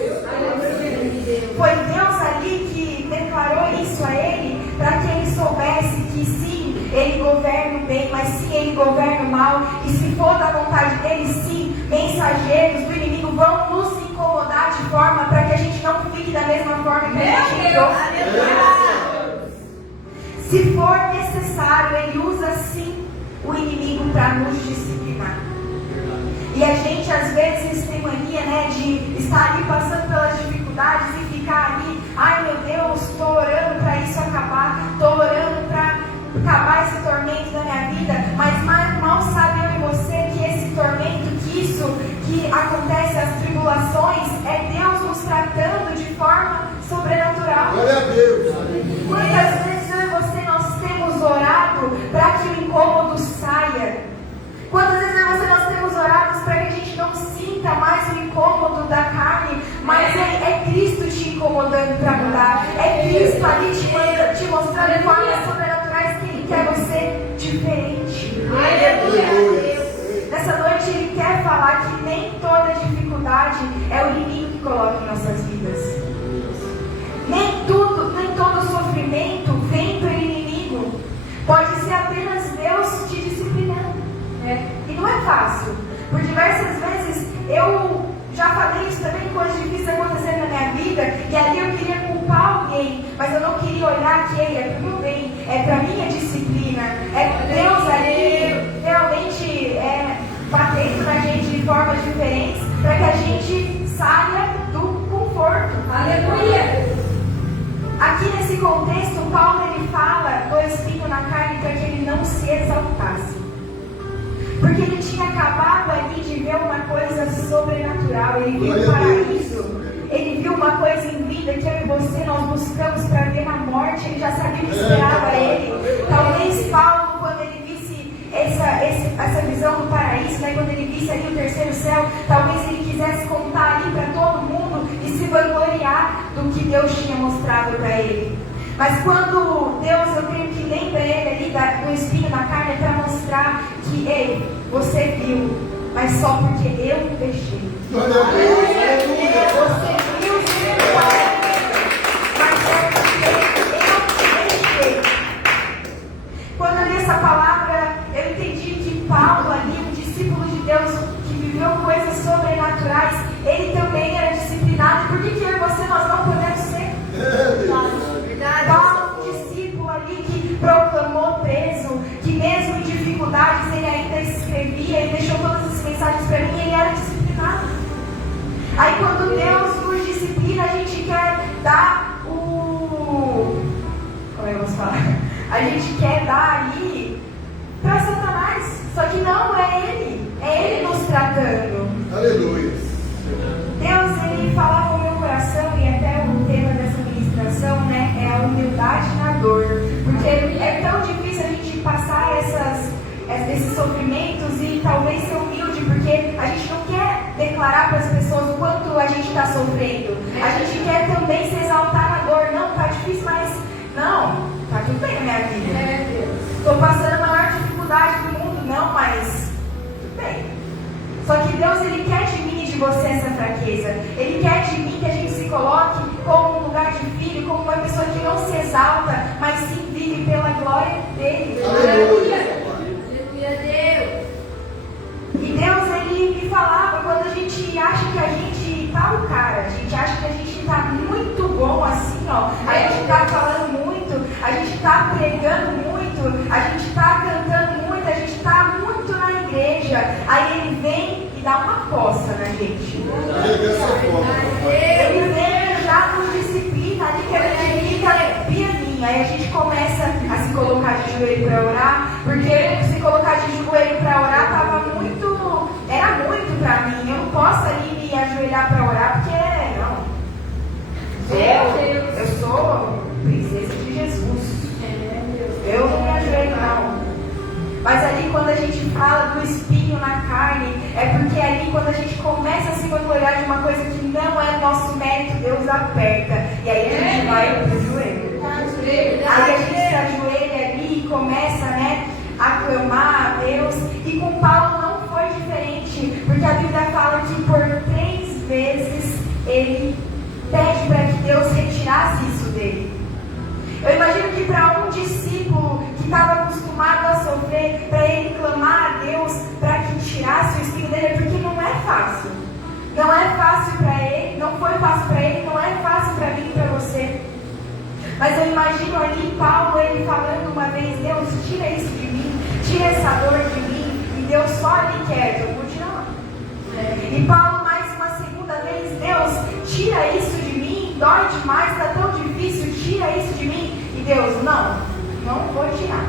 Foi Deus ali que declarou isso a ele, para que ele soubesse que sim, ele governa o bem, mas sim, ele governa o mal, e se for da vontade dele, sim, mensageiros do inimigo vão nos incomodar de forma para que a gente não fique da mesma forma que a gente entrou. Se for necessário, ele usa sim o inimigo para nos disciplinar. E a gente às vezes tem mania, né, de estar ali passando pelas dificuldades e ficar ali, ai meu Deus, estou orando para isso acabar, estou orando para acabar esse tormento da minha vida, mas mal sabe eu e você que esse tormento, que isso que acontece, as tribulações, é Deus nos tratando de forma sobrenatural. Glória a Deus. Muitas vezes eu e você nós temos orado para que o incômodo saia. Quantas vezes eu e você nós temos orado para que a gente não sinta mais o incômodo da carne, mas é Cristo te incomodando para mudar. É Cristo ali te mostrando de formas sobrenaturais que Ele quer você diferente. Aleluia. Nessa noite Ele quer falar que nem toda dificuldade é o inimigo que coloca em nossas vidas. Nem todo sofrimento vem pelo inimigo. Pode ser apenas Deus te disciplinando. E não é fácil. Por diversas vezes eu já falei isso também, coisas difíceis acontecendo na minha vida, e ali eu queria culpar alguém, mas eu não queria olhar que é para o meu bem, é para a minha disciplina, é Deus ali realmente batendo na gente de formas diferentes, para que a gente saia do conforto. Aleluia! Aqui nesse contexto, Paulo ele fala do espinho na carne para que ele não se exaltasse. Porque ele tinha acabado ali de ver uma coisa sobrenatural. Ele viu o paraíso. Ele viu uma coisa em vida que eu e você nós buscamos para ver na morte. Ele já sabia o que esperava ele. Talvez Paulo, quando ele visse essa visão do paraíso, né, quando ele visse ali o terceiro céu, talvez ele quisesse contar ali para todo mundo e se vangloriar do que Deus tinha mostrado para ele. Mas quando Deus, eu creio que lembra ele ali do espinho na carne para mostrar que, ei, você viu, mas só porque eu deixei. Você viu, mas só porque eu deixei. Quando eu li essa palavra, eu entendi que Paulo ali, um discípulo de Deus que viveu coisas sobrenaturais, ele também era disciplinado. Por que eu e você nós não podemos ser? Paulo, um discípulo ali que proclamou preso, que mesmo em dificuldades ele ainda escrevia, ele deixou todas as mensagens para mim, ele era disciplinado. dar o... Como é que eu posso falar? A gente quer dar ali para Satanás. Só que não é ele. É ele nos tratando. Aleluia. Deus, ele falava no meu coração, e até o tema dessa ministração, né, é a humildade na dor. Porque é tão difícil a gente passar esses sofrimentos e talvez ser humilde, porque a gente não quer declarar para as pessoas o quanto a gente está sofrendo. A gente quer também se exaltar na dor. Não, tá difícil, mas não, tá tudo bem na minha vida. Estou passando a maior dificuldade do mundo, não, mas tudo bem. Só que Deus, ele quer de mim e de você essa fraqueza. Ele quer de mim que a gente se coloque como um lugar de filho, como uma pessoa que não se exalta, mas sim vive pela glória dele. Aleluia. Deus. E Deus, ele me falava, quando a gente acha que a gente tá o cara, a gente acha que a gente tá muito bom assim, ó, a gente tá falando muito, a gente tá pregando muito, a gente tá cantando muito, a gente tá muito na igreja, aí ele vem e dá uma coça na gente. Ele vem e já nos disciplina ali, que a gente fica pianinha, aí a gente começa a se colocar de joelho para orar, porque se colocar de joelho para orar era muito para mim. Eu não posso ali me ajoelhar para orar, porque eu sou princesa de Jesus. Eu não me ajoelho, não. Mas ali quando a gente fala do espinho na carne, é porque ali quando a gente começa a se vangloriar de uma coisa que não é nosso mérito, Deus aperta. E aí a gente vai pro joelho. Aí a gente se ajoelha ali e começa, né, a clamar a Deus. E com Paulo não foi diferente, porque a Bíblia fala que por 3 vezes ele pede para que Deus retirasse isso dele. Eu imagino que para um discípulo que estava acostumado a sofrer, para ele clamar a Deus para que tirasse o espinho dele, porque não é fácil. Não é fácil para ele, não foi fácil para ele, não é fácil para mim e para você. Mas eu imagino ali Paulo, ele falando uma vez: Deus, tira isso de mim, tira essa dor de mim. E Deus só ali quieto, eu vou tirar lá. E Paulo mais uma segunda vez: Deus, tira isso de mim, dói demais, está tão difícil, tira isso de mim. E Deus, não vou tirar.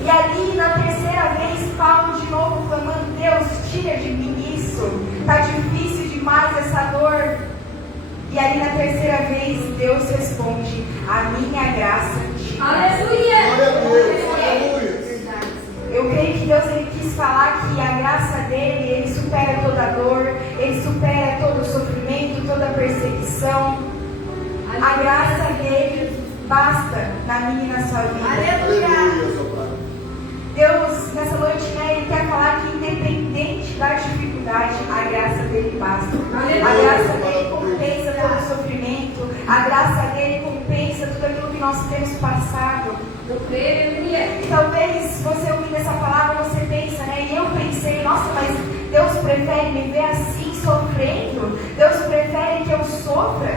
E ali na terceira vez, Paulo de novo clamando: Deus, tira de mim isso, está difícil demais essa dor. E ali na terceira vez, Deus responde: a minha graça te basta. Aleluia. Eu creio que Deus, ele quis falar que a graça dele, ele supera toda dor, ele supera todo o sofrimento, toda a perseguição. A graça dele basta na minha e na sua vida. Aleluia. Deus, nessa noite, né, ele quer falar que independente da dificuldade, a graça dele basta. A graça dele compensa todo o sofrimento, a graça dele compensa tudo aquilo que nós temos passado. E talvez você ouvindo essa palavra, você pensa, né, e eu pensei: nossa, mas Deus prefere me ver assim, sofrendo? Deus prefere que eu sofra?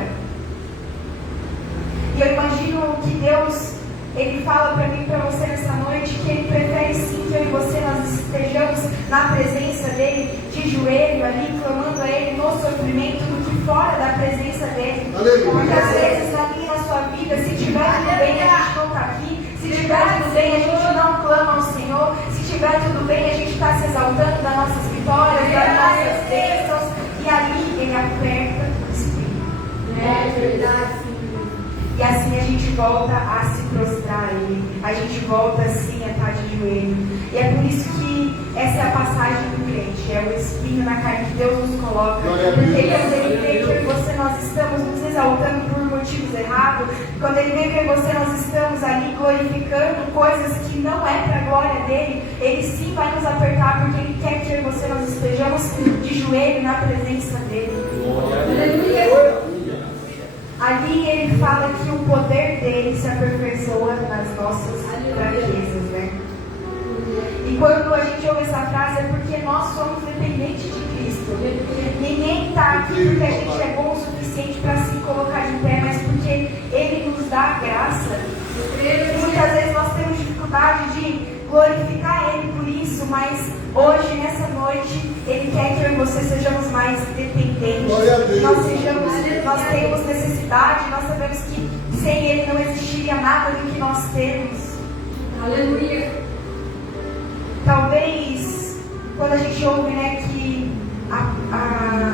E eu imagino que Deus, ele fala para mim e para você nessa noite que ele prefere sim que eu e você nós estejamos na presença dele, de joelho ali, clamando a ele no sofrimento, do que fora da presença dele. Aleluia. Porque às vezes na minha e na sua vida, se tiver tudo bem, a gente não está aqui. Se tiver tudo bem, a gente não clama ao Senhor. Se tiver tudo bem, a gente está se exaltando das nossas vitórias, das nossas bênçãos. E ali ele aperta o espinho. E assim a gente volta a se prostrar a Ele, a gente volta assim a estar de joelho. E é por isso que essa é a passagem do crente, é o espinho na carne que Deus nos coloca. Porque quando Ele vê que eu e você nós estamos nos exaltando por motivos errados, quando Ele vê que eu e você nós estamos ali glorificando coisas que não é para a glória dEle, Ele sim vai nos apertar, porque Ele quer que eu e você nós estejamos de joelho na presença dEle. Ali ele fala que o poder dele se aperfeiçoa nas nossas fraquezas, né? E quando a gente ouve essa frase é porque nós somos dependentes de Cristo. Ninguém está aqui porque a gente é bom o suficiente para se colocar de pé, mas porque Ele nos dá a graça. E muitas vezes nós temos dificuldade de glorificar Ele por isso, mas hoje, nessa noite, Ele quer que eu e você sejamos mais dependentes. Nós sejamos nós temos necessidade, nós sabemos que sem Ele não existiria nada do que nós temos. Aleluia. Talvez, quando a gente ouve, né, que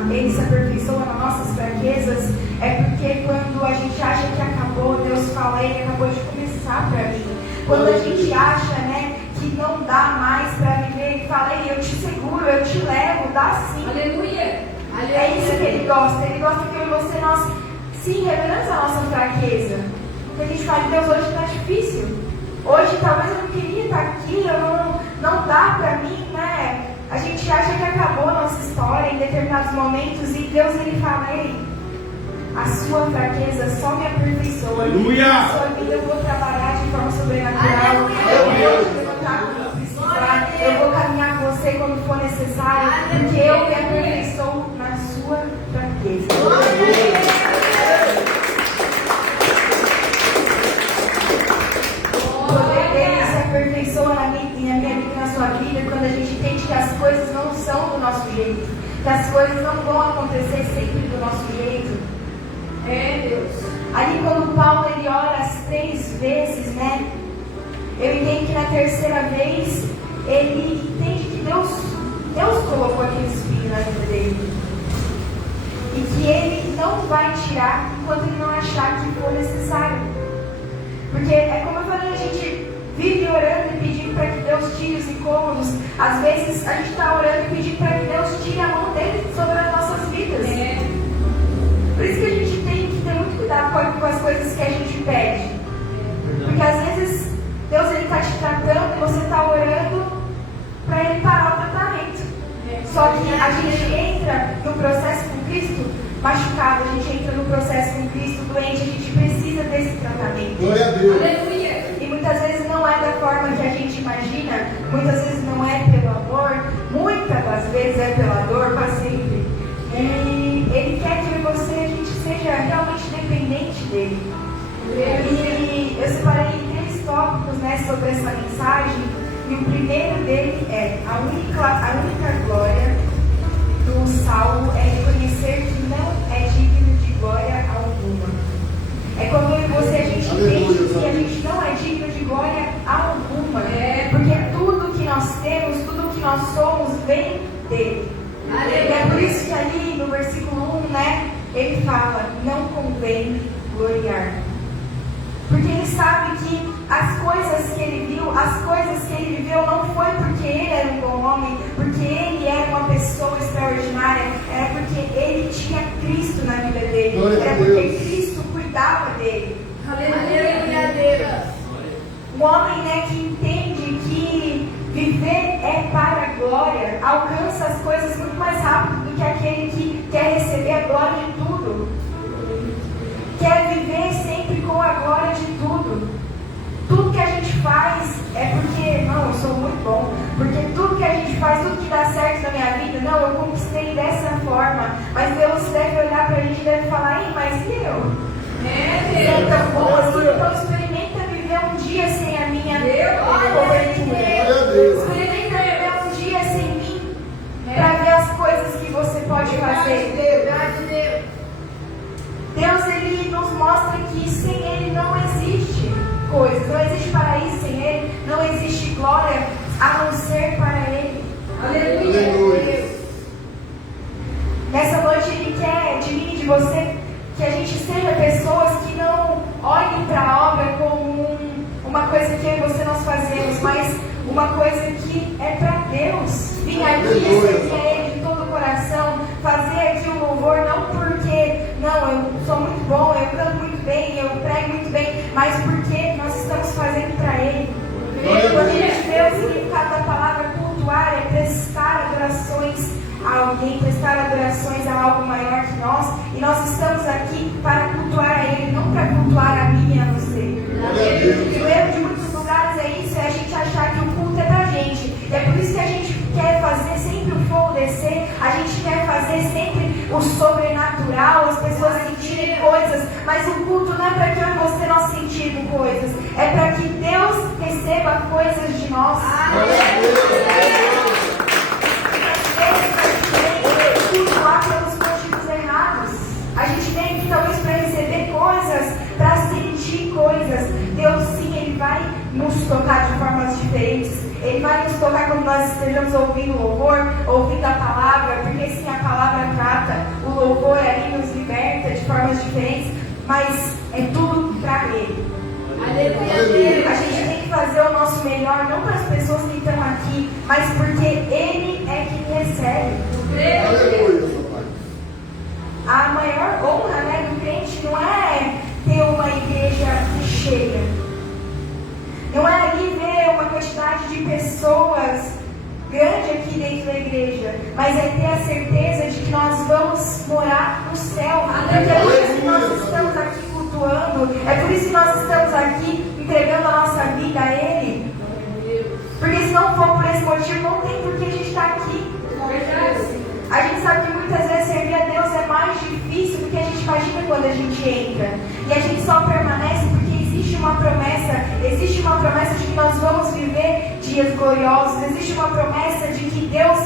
Ele se aperfeiçoa nas nossas fraquezas, é porque quando a gente acha que acabou, Deus fala, Ele acabou de começar para mim. Quando a gente acha, né, que não dá mais para viver, Ele fala, Ei, eu te seguro, eu te levo, dá sim. Aleluia. É isso que Ele gosta. Ele gosta que eu e você, nós, sim, revelamos a nossa fraqueza. Porque a gente fala, Deus, hoje está difícil. Hoje talvez eu não queria estar aqui, não dá para mim, né? A gente acha que acabou a nossa história em determinados momentos e Deus, Ele fala, Ei, a sua fraqueza só me aperfeiçoa. Aleluia. Na sua vida eu vou trabalhar de forma sobrenatural. Aleluia. Eu vou levantar quando precisar. Eu vou caminhar com você quando for necessário. Porque eu me aperfeiçoo na sua fraqueza. O poder dele se aperfeiçoa na minha vida e na sua vida quando a gente entende que as coisas não são do nosso jeito. Que as coisas não vão acontecer sempre do nosso jeito. É, Deus. Ali quando Paulo ele ora as 3 vezes, né? Eu entendo que na terceira vez ele entende que Deus colocou aqueles filhos na vida dele. E que ele não vai tirar enquanto ele não achar que for necessário. Porque é como eu falei, a gente vive orando e pedindo para que Deus tire os incômodos. Às vezes a gente está orando e pedindo para que Deus tire a mão dele sobre as nossas vidas. É. Por isso que a gente tem que ter muito cuidado com as coisas que a gente pede. Porque às vezes Deus está te tratando e você está orando para Ele parar o tratamento. Só que a gente entra no processo com Cristo machucado, a gente entra no processo com Cristo doente, a gente precisa desse tratamento. Glória a Deus. Aleluia. E muitas vezes não é da forma que a gente imagina, muitas vezes não é pelo amor, muitas das vezes é pela dor, para sempre. E Ele quer que eu e você a gente seja realmente dependente dele. E eu separei 3 tópicos, né, sobre essa mensagem. E o primeiro dele é a única glória do salmo é reconhecer que não é digno de glória alguma. É quando eu e você a gente entende que a gente não é digno de glória alguma. Porque tudo que nós temos, tudo que nós somos vem dele. E é por isso que ali no versículo 1, né, ele fala, não convém gloriar. Porque ele sabe que as coisas que ele viu, as coisas que ele viveu não foi porque ele era um bom homem, porque ele era uma pessoa extraordinária, era porque ele tinha Cristo na vida dele, era porque Cristo cuidava dele. Aleluia. Um homem, né, que entende que viver é para a glória, alcança as coisas muito mais rápido do que aquele que quer receber a glória de tudo. Quer viver sempre com a glória de tudo. Tudo que a gente faz é porque, não, eu sou muito bom. Porque tudo que a gente faz, tudo que dá certo na minha vida, não, eu conquistei dessa forma. Mas Deus deve olhar pra gente e deve falar, ei, mas e eu? É tão bom assim, então experimenta viver um dia sem a minha cobertura. Experimenta viver um dia sem mim, pra ver as coisas que você pode fazer. Deus, Ele nos mostra que sem Ele não existe coisas, não existe paraíso sem Ele, não existe glória a não ser para Ele. Aleluia. Nessa noite Ele quer de mim e de você que a gente seja pessoas que não olhem para a obra como uma coisa que eu e você nós fazemos, mas uma coisa que é para Deus. Vir aqui e servir a Ele de todo o coração, fazer aqui o louvor, não porque, não, eu sou muito bom, eu canto muito bem, eu prego muito bem, mas porque nós estamos fazendo para Ele. Quando a gente vê o significado da palavra cultuar, é prestar adorações a alguém, prestar adorações a algo maior que nós, e nós estamos aqui para cultuar a Ele, não para cultuar a mim e a você. E o erro de muitos lugares é isso, é a gente achar que o culto é pra gente. E é por isso que a gente quer fazer sempre o fogo descer, a gente quer fazer sempre o sobrenatural, as pessoas sentirem coisas, mas o culto não é para que eu e você nós sentirmos coisas, é para que Deus receba coisas de nós. Às vezes a gente vem cultuar pelos motivos errados, a gente vem aqui tocar de formas diferentes. Ele vai nos tocar quando nós estejamos ouvindo o louvor, ouvindo a palavra, porque sim, a palavra trata, o louvor ali nos liberta de formas diferentes, mas é tudo para Ele. Aleluia. A gente tem que fazer o nosso melhor, não para as pessoas que estão aqui, mas porque Ele é quem recebe. Aleluia, seu Pai. A maior honra, né, do crente não é ter uma igreja cheia. Não é ali ver uma quantidade de pessoas grande aqui dentro da igreja, mas é ter a certeza de que nós vamos morar no céu. Porque é por isso que nós estamos aqui cultuando, é por isso que nós estamos aqui entregando a nossa vida a Ele. Porque se não for por esse motivo, não tem por que a gente estar aqui. A gente sabe que muitas vezes servir a Deus é mais difícil do que a gente imagina quando a gente entra. E a gente só permanece porque existe uma promessa de que nós vamos viver dias gloriosos, existe uma promessa de que Deus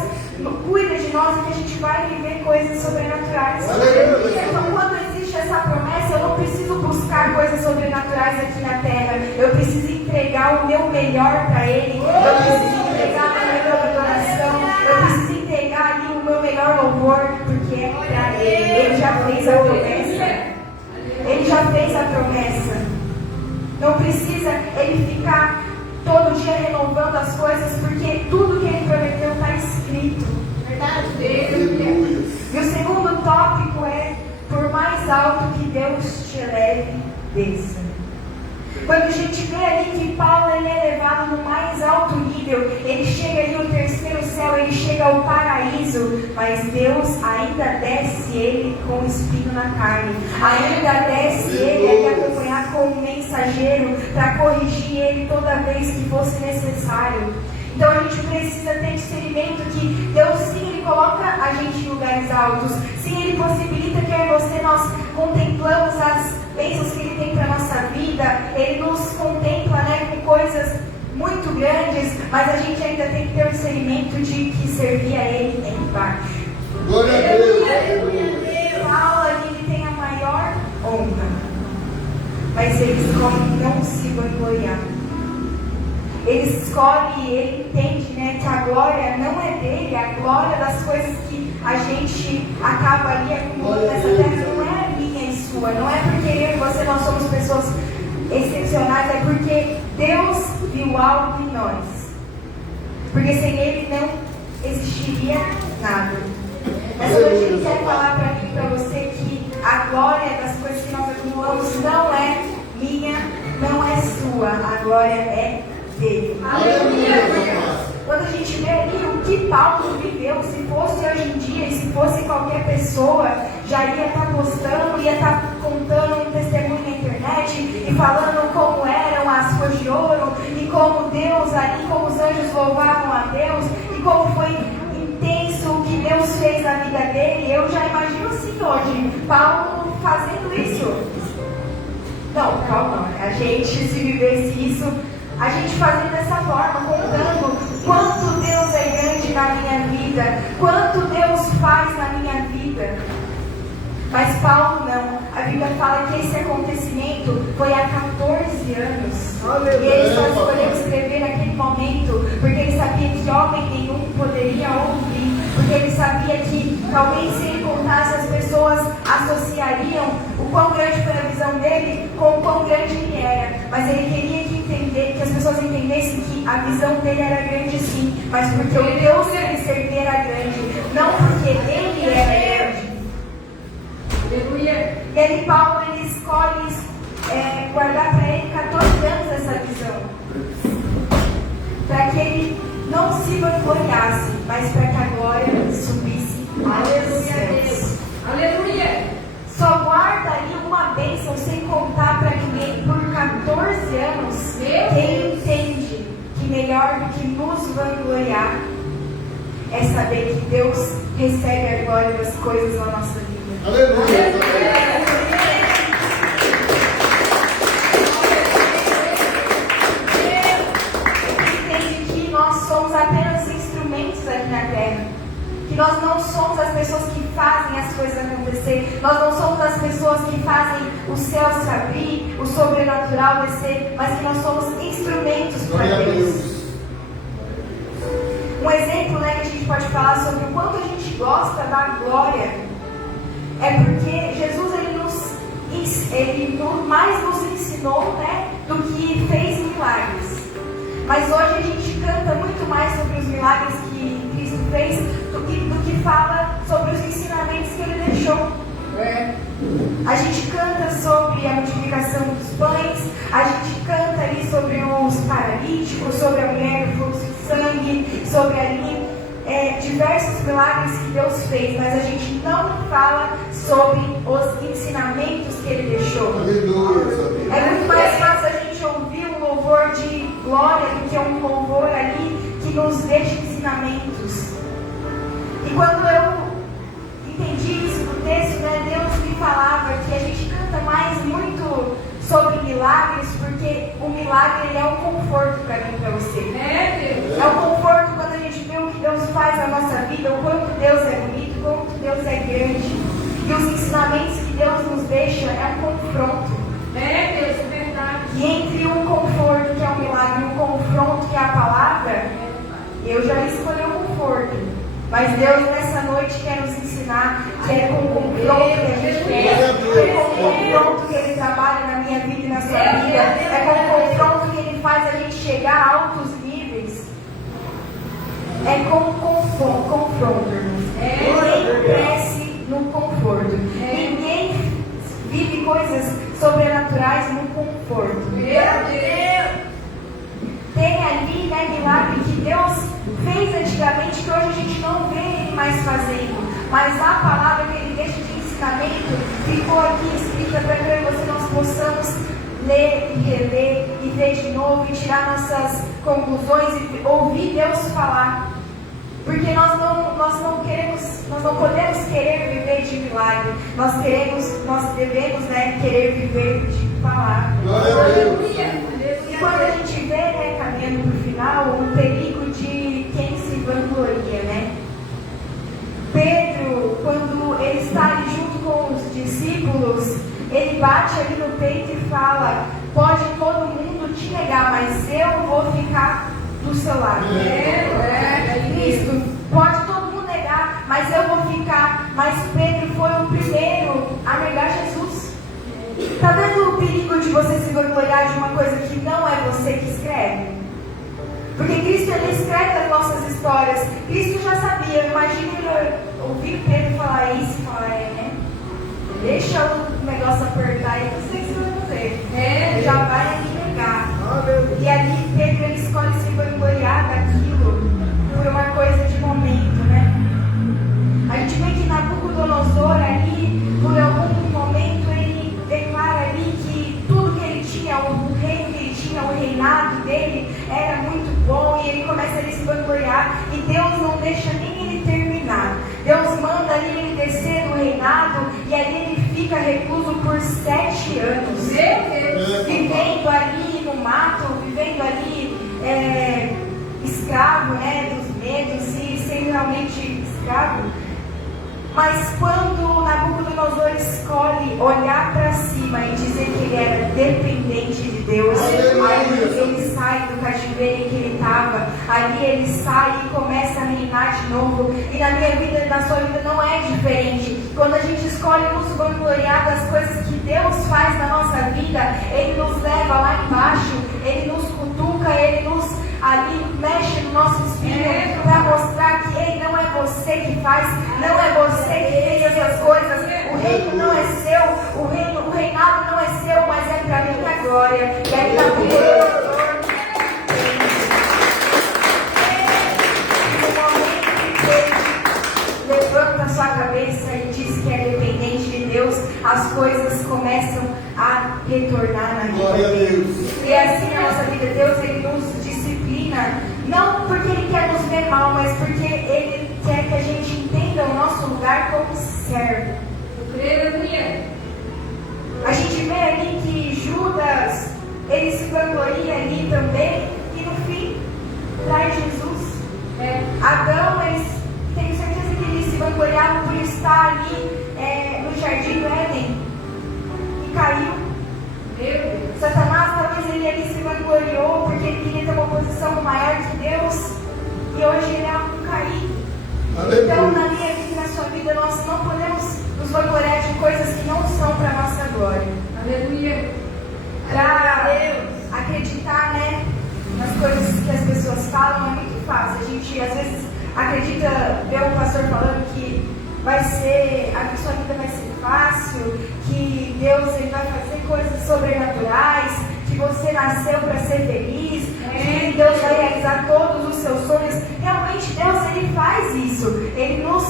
cuida de nós e que a gente vai viver coisas sobrenaturais. Então, quando existe essa promessa, eu não preciso buscar coisas sobrenaturais aqui na terra, eu preciso entregar o meu melhor para Ele, eu preciso entregar a minha melhor adoração, eu preciso entregar ali o meu melhor louvor, porque é para Ele. Ele já fez a promessa. Ele já fez a promessa. Não precisa Ele ficar todo dia renovando as coisas, porque tudo que Ele prometeu está escrito. Aleluia. E o segundo tópico é: por mais alto que Deus te eleve, desça. Quando a gente vê ali que Paulo ele é levado no mais alto nível, ele chega ali no terceiro céu, ele chega ao paraíso, mas Deus ainda desce ele com o espinho na carne, ainda desce ele a acompanhar como mensageiro para corrigir ele toda vez que fosse necessário. Então a gente precisa ter discernimento que Deus sim, Ele coloca a gente em lugares altos, sim, Ele possibilita que eu e você nós contemplamos as bênçãos que Ele tem para a nossa vida, Ele nos contempla, né, com coisas muito grandes, mas a gente ainda tem que ter o discernimento de que servir a Ele é embaixo. Glória a Deus. Paulo ali ele tem a maior honra, mas ele escolhe não se vangloriar. Ele escolhe e ele entende, né, que a glória não é dele, a glória das coisas que a gente acaba ali acumulando nessa terra não é minha e sua, não é porque eu e você nós somos pessoas excepcionais, é porque Deus viu algo em nós. Porque sem Ele não existiria nada. Mas hoje Ele quer falar para mim e para você que a glória das coisas que nós acumulamos não é minha, não é sua, a glória é dele. Quando a gente vê ali o que Paulo viveu, se fosse hoje em dia, se fosse qualquer pessoa, já ia estar postando, ia estar contando um testemunho na internet e falando como eram as ruas de ouro e como Deus ali, como os anjos louvavam a Deus e como foi intenso o que Deus fez na vida dele. Eu já imagino assim hoje, Paulo fazendo isso. Não, calma, a gente se vivesse isso, a gente fazendo dessa forma, contando quanto Deus é grande na minha vida, quanto Deus faz na minha vida. Mas Paulo não. A Bíblia fala que esse acontecimento foi há 14 anos. E ele só escolheu escrever naquele momento, porque ele sabia que homem nenhum poderia ouvir. Porque ele sabia que talvez se ele contasse, as pessoas associariam o quão grande foi a visão dele com o quão grande ele era. Mas ele queria que as pessoas entendessem que a visão dele era grande sim, mas porque o Deus que ele servia era grande, não porque ele era grande. E aí Paulo ele escolhe guardar para ele 14 anos essa visão, para que ele não se vangloriasse, mas para que a glória subisse aos céus. Aleluia! Só guarda ali uma bênção sem contar para ninguém por 14 anos. Quem entende que melhor do que nos vangloriar é saber que Deus recebe a glória das coisas na nossa vida. Aleluia. Entende que nós somos apenas instrumentos aqui na terra, que nós não somos as pessoas que fazem as coisas acontecer, acontecer. Nós não somos as pessoas que fazem o céu se abrir, o sobrenatural descer, mas que nós somos instrumentos para Glória a Deus. Deus. Um exemplo, né, que a gente pode falar sobre o quanto a gente gosta da glória é porque Jesus ele mais nos ensinou, né, do que fez milagres. Mas hoje a gente canta muito mais sobre os milagres que Cristo fez do que fala sobre os ensinamentos que Ele deixou. A gente canta sobre a multiplicação dos pães, a gente canta ali sobre os paralíticos, sobre a mulher do fluxo de sangue, sobre ali diversos milagres que Deus fez, mas a gente não fala sobre os ensinamentos que Ele deixou. Aleluia, Deus. É muito mais fácil a gente ouvir um louvor de glória do que um louvor ali que nos deixa ensinamentos. E quando eu entendi isso no texto, né, Deus me falava que a gente canta mais muito sobre milagres, porque o milagre ele é um conforto para mim e para você. É um conforto quando a gente vê o que Deus faz na nossa vida, o quanto Deus é bonito, o quanto Deus é grande. E os ensinamentos que Deus nos deixa é um confronto. E entre um conforto que é um milagre e um confronto que é a palavra, eu já escolhi o conforto. Mas Deus nessa noite quer nos ensinar que é com o confronto que a gente quer, é com o confronto que Ele trabalha na minha vida e na sua vida, é com o confronto que Ele faz a gente chegar a altos níveis. É com o confronto, irmãos. Ninguém cresce no conforto. Ninguém vive coisas sobrenaturais no conforto. Tem ali, né, milagre que Deus fez antigamente, que hoje a gente não vê Ele mais fazendo. Mas a palavra que Ele deixa de ensinamento ficou aqui escrita para que eu e você nós possamos ler e reler e ver de novo e tirar nossas conclusões e ouvir Deus falar. Porque nós não podemos querer viver de milagre. Nós devemos, né, querer viver de palavra. Glória a Deus. E quando a gente vê, né, caminhando para o final, o perigo de quem se vangloria, né? Pedro, quando ele está ali junto com os discípulos, ele bate ali no peito e fala: pode todo mundo te negar, mas eu vou ficar do seu lado. Cristo, pode todo mundo negar, mas eu vou ficar. Mas Pedro foi o primeiro a negar Jesus. Está vendo o perigo de você se vangloriar de uma coisa que não é você que escreve? Porque Cristo, Ele escreve as nossas histórias. Cristo já sabia. Imagina ele ouvir Pedro falar isso e falar: né? Deixa o negócio apertar e não sei o que você vai fazer. Ele já vai me negar. E ali Pedro ele escolhe se vangloriar daquilo por uma coisa de momento, né? A gente vê que Nabucodonosor ali, por algum momento, ele declara ali que tudo que ele tinha, o reino que ele tinha, o reinado dele, era muito bom, e ele começa a se vangloriar, e Deus não deixa nem ele terminar. Deus manda ali ele descer do reinado, e ali ele fica recluso por 7 anos, vivendo ali no mato, vivendo ali escravo, né, dos medos, e ser realmente escravo. Mas quando Nabucodonosor escolhe olhar para cima e dizer que ele era dependente de Deus, aí ele sai do cativeiro em que ele estava, ali ele sai e começa a reinar de novo. E na minha vida e na sua vida não é diferente. Quando a gente escolhe nos vangloriar das coisas que Deus faz na nossa vida, Ele nos leva lá embaixo, Ele nos cutuca, Ele nos ali mexe no nosso espírito para mostrar que Ele não é você que faz, não é você que fez essas coisas. O reino não é seu, o reinado não é seu, mas é para mim a glória. E aí Nabucodonosor, no momento que ele levanta sua cabeça e diz que é dependente de Deus, as coisas começam a retornar na vida dele. E assim na nossa vida, Deus ele nos disciplina, não porque Ele quer nos ver mal, mas porque Ele quer que a gente entenda o nosso lugar como servo. A gente vê ali que Judas, ele se vangloria ali também, e no fim, traz Jesus. Adão, tenho certeza que ele se vangloriava por estar ali no jardim Então, na minha vida e na sua vida, nós não podemos nos vangloriar de coisas que não são para a nossa glória. Aleluia. Para acreditar, né, nas coisas que as pessoas falam é muito fácil. A gente, às vezes, acredita, vê o pastor falando que vai ser, a sua vida vai ser fácil, que Deus ele vai fazer coisas sobrenaturais, que você nasceu para ser feliz, que Deus vai realizar todos os seus sonhos. Realmente Deus ele faz isso, ele nos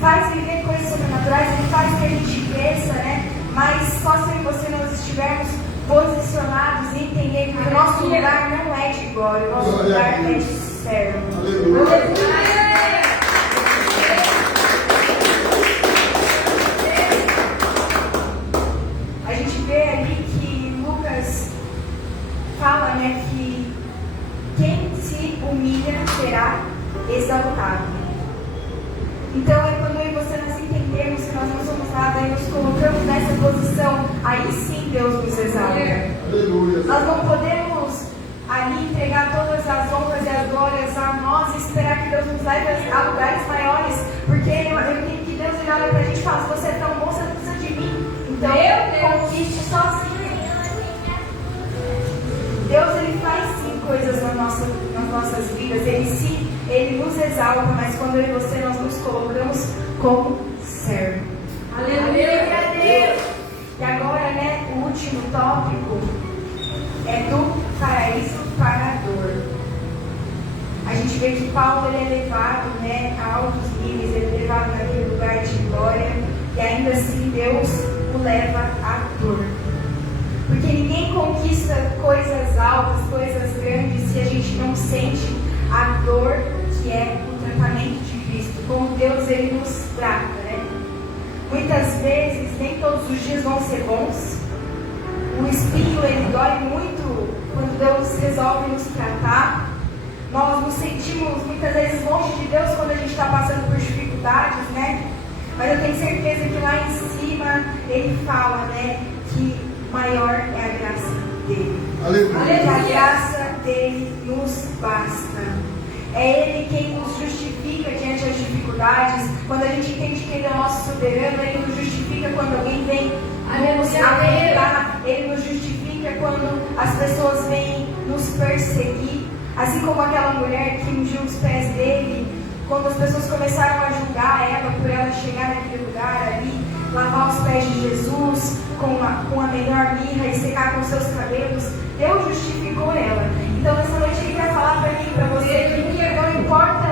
faz viver coisas sobrenaturais, ele faz que a gente cresça, né? Mas só se você nós estivermos posicionados e entender que o nosso lugar não é de glória, o nosso lugar é de servo. A gente vê ali que Lucas fala, né, que quem se humilha será exaltado. Então é quando eu e você nós entendemos que nós não somos nada e nos colocamos nessa posição, aí sim Deus nos exalta. Aleluia. Nós não podemos ali entregar todas as honras e as glórias a nós e esperar que Deus nos leve a lugares maiores, porque eu tenho que Deus ele olha pra gente e fala: se você é tão bom, você não precisa de mim. Então conquiste sozinho. Deus ele faz sim coisas nas nossas vidas, ele nos exalta, mas quando eu e você nós nos colocamos como servo. Aleluia, Deus. E agora, né, o último tópico é do paraíso para a dor. A gente vê que Paulo ele é levado, né, a altos níveis, ele é levado naquele lugar de glória, e ainda assim Deus o leva à dor. Porque ninguém conquista coisas altas, coisas grandes, se a gente não sente a dor que é o tratamento de Cristo, como Deus ele nos trata, né? Muitas vezes, nem todos os dias vão ser bons. O espinho ele dói muito quando Deus resolve nos tratar. Nós nos sentimos muitas vezes longe de Deus quando a gente está passando por dificuldades, né? Mas eu tenho certeza que lá em cima ele fala, né, que maior é a graça dele. Aleluia. Que a graça dele nos basta. É ele quem nos justifica diante das dificuldades. Quando a gente entende que ele é o nosso soberano, ele nos justifica quando alguém vem nos afrontar. Ele nos justifica quando as pessoas vêm nos perseguir. Assim como aquela mulher que ungiu os pés dele, quando as pessoas começaram a julgar ela por ela chegar naquele lugar ali, lavar os pés de Jesus com a melhor mirra e secar com seus cabelos, Deus justificou ela. Então nessa noite ele quer falar para mim, para você, que não importa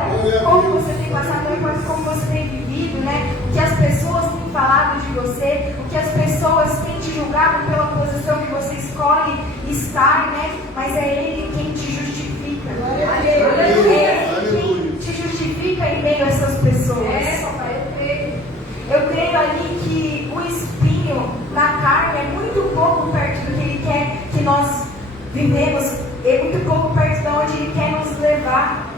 como você tem passado, não importa como você tem vivido, né? O que as pessoas têm falado de você, o que as pessoas têm te julgado pela posição que você escolhe estar, né? Mas é Ele quem te justifica. É Ele quem te justifica em meio a essas pessoas. Eu creio ali que o espinho na carne é muito pouco perto do que Ele quer que nós vivemos, é muito pouco perto de onde Ele quer nos levar.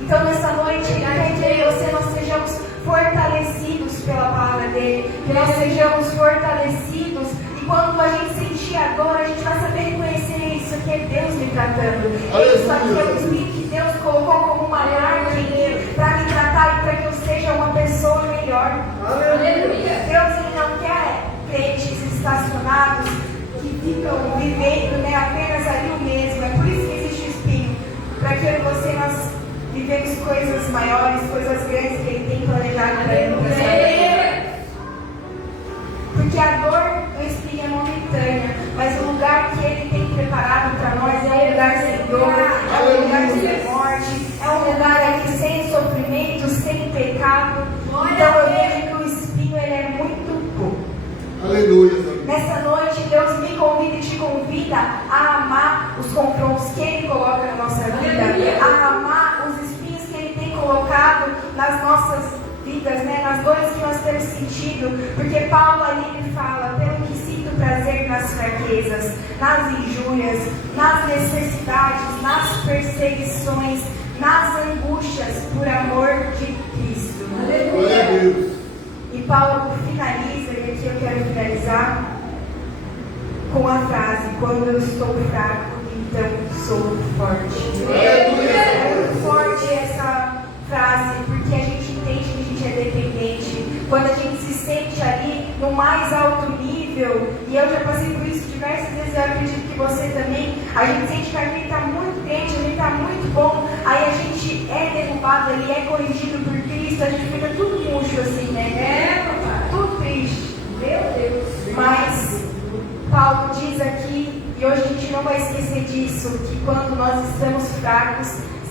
Então nessa noite Ele quer que eu e você nós sejamos fortalecidos pela palavra dEle, que nós sejamos fortalecidos, e quando a gente sentir a dor, a gente vai saber reconhecer isso aqui é Deus me tratando. Isso aqui é o espinho que Deus colocou como uma marca em mim para me tratar e para que eu seja uma pessoa melhor. Aleluia. Deus ele não quer crentes estacionados que ficam vivendo, né, apenas ali o mesmo. É por isso que existe o espinho, para que eu e você nós vivemos coisas maiores, coisas grandes que Ele tem planejado para nós. Porque a dor do espinho é momentânea, mas o lugar que Ele tem preparado para nós é um lugar sem dor, é um lugar sem morte, é um lugar aqui sem sofrimento, sem pecado. Então eu vejo que o espinho ele é muito pouco. Aleluia. Nessa noite, Deus me convida e te convida a amar os confrontos que Ele coloca na nossa vida, a amar os espinhos que Ele tem colocado nas nossas vidas, né? Nas dores que nós temos sentido, porque Paulo ali ele fala: pelo que sinto prazer nas fraquezas, nas injúrias, nas necessidades, nas perseguições, nas angústias, por amor de Cristo. Glória a Deus. E Paulo finaliza, e aqui eu quero finalizar com a frase: quando eu estou fraco, então sou forte. É muito forte essa frase, porque a gente mais alto nível, e eu já passei por isso diversas vezes, eu acredito que você também, a gente sente que a gente está muito crente, a gente está muito bom, aí a gente é derrubado, ele é corrigido por Cristo, a gente fica tudo murcho assim, né? Tudo triste. Meu Deus. Mas Paulo diz aqui, e hoje a gente não vai esquecer disso, que quando nós estamos fracos,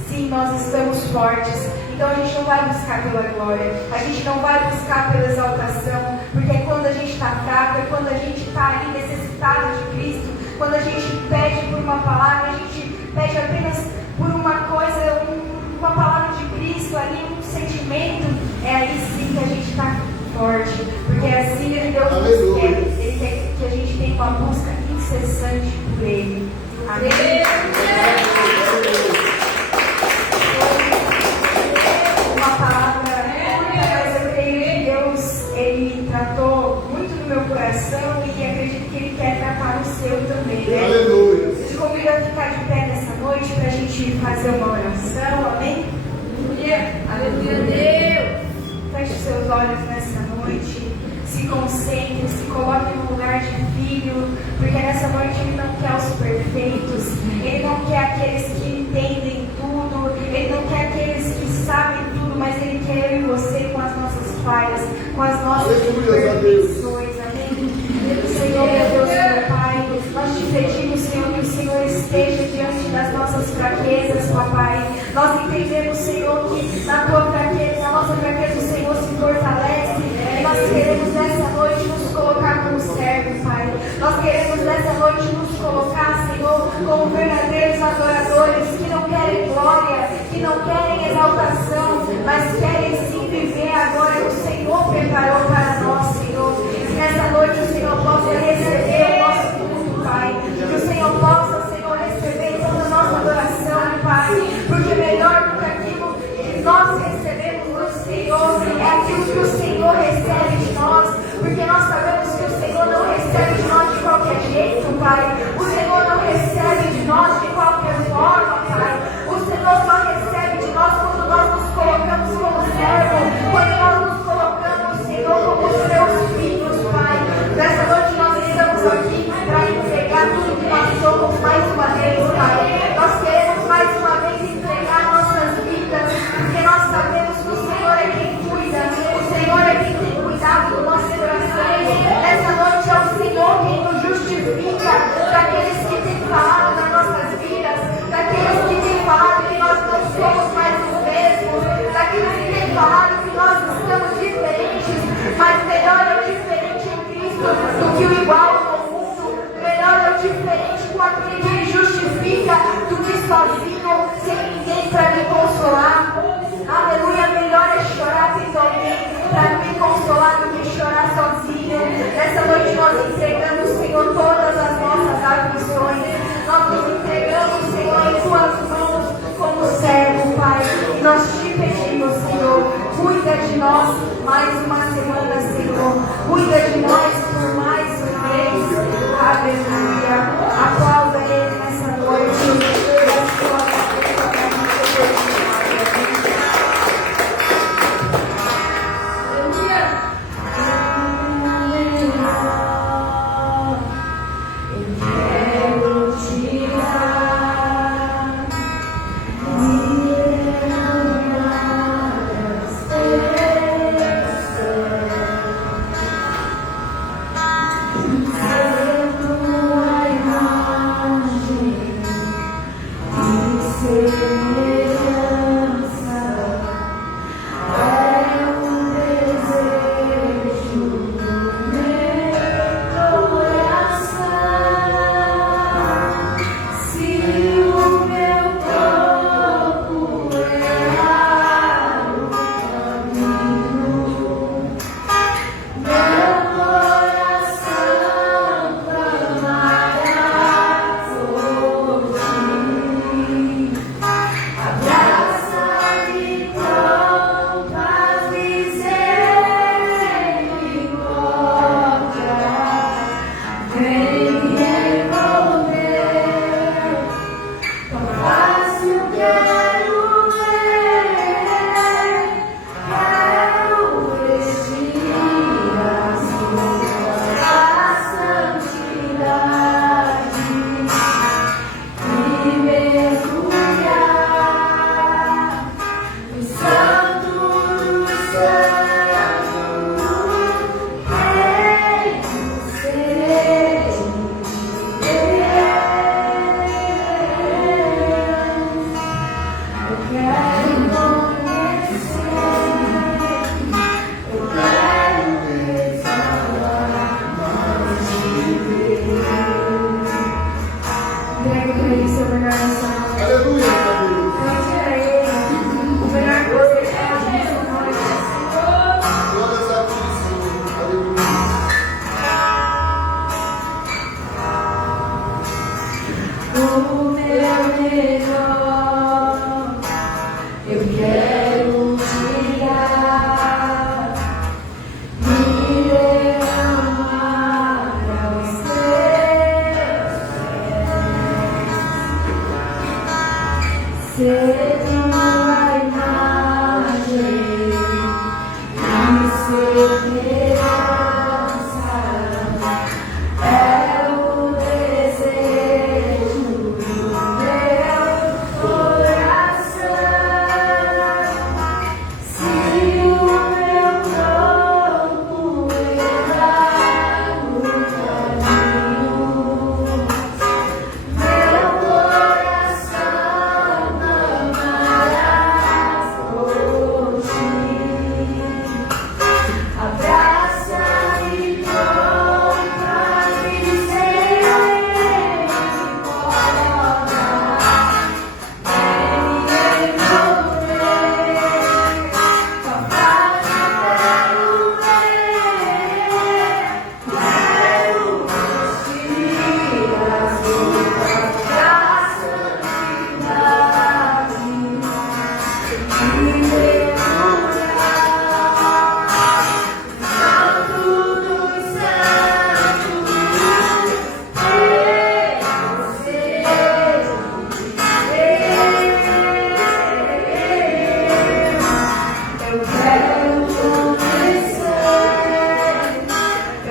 sim, nós estamos fortes. Então a gente não vai buscar pela glória, a gente não vai buscar pela exaltação, porque é quando a gente está fraco, é quando a gente está ali necessitado de Cristo, quando a gente pede por uma palavra, a gente pede apenas por uma coisa, uma palavra de Cristo ali, um sentimento, é aí sim que a gente está forte, porque é assim que Deus nos quer. Ele quer que a gente tenha uma busca incessante por Ele. Amém? Uma palavra curta, mas eu creio que Deus, Ele tratou muito no meu coração e acredito que Ele quer tratar no seu também, né? Aleluia. Eu te convido a ficar de pé nessa noite para a gente fazer uma oração, amém? Aleluia, Deus! Feche seus olhos nessa noite, se concentre, se coloque no lugar de filho, porque nessa noite Ele não quer os perfeitos, Ele não quer aqueles que entendem tudo, Ele não quer aqueles que sabem tudo, mas Ele quer eu e você com as nossas falhas, com as nossas imperfeições, amém? Senhor, meu Deus, meu Pai, nós te pedimos, Senhor, que o Senhor esteja diante das nossas fraquezas, papai. Nós entendemos, Senhor, que na tua fraqueza, na nossa fraqueza, o Senhor se fortalece. E nós queremos nessa noite nos colocar como servos, Pai. Nós queremos nessa noite nos colocar, Senhor, como verdadeiros adoradores que não querem glória, que não querem exaltação, mas querem sim viver a glória que o Senhor preparou para nós, Senhor. Que nessa noite o Senhor possa receber o nosso culto, Pai. Que o Senhor possa, Senhor, receber toda a nossa adoração, Pai. Porque melhor do que aquilo que nós recebemos do Senhor é aquilo que o Senhor recebe de nós. Porque nós sabemos que o Senhor não recebe de nós de qualquer jeito, Pai. O Senhor não recebe de nós de qualquer forma, Pai. O Senhor só recebe de nós quando nós nos colocamos como servo, quando nós nos colocamos, Senhor,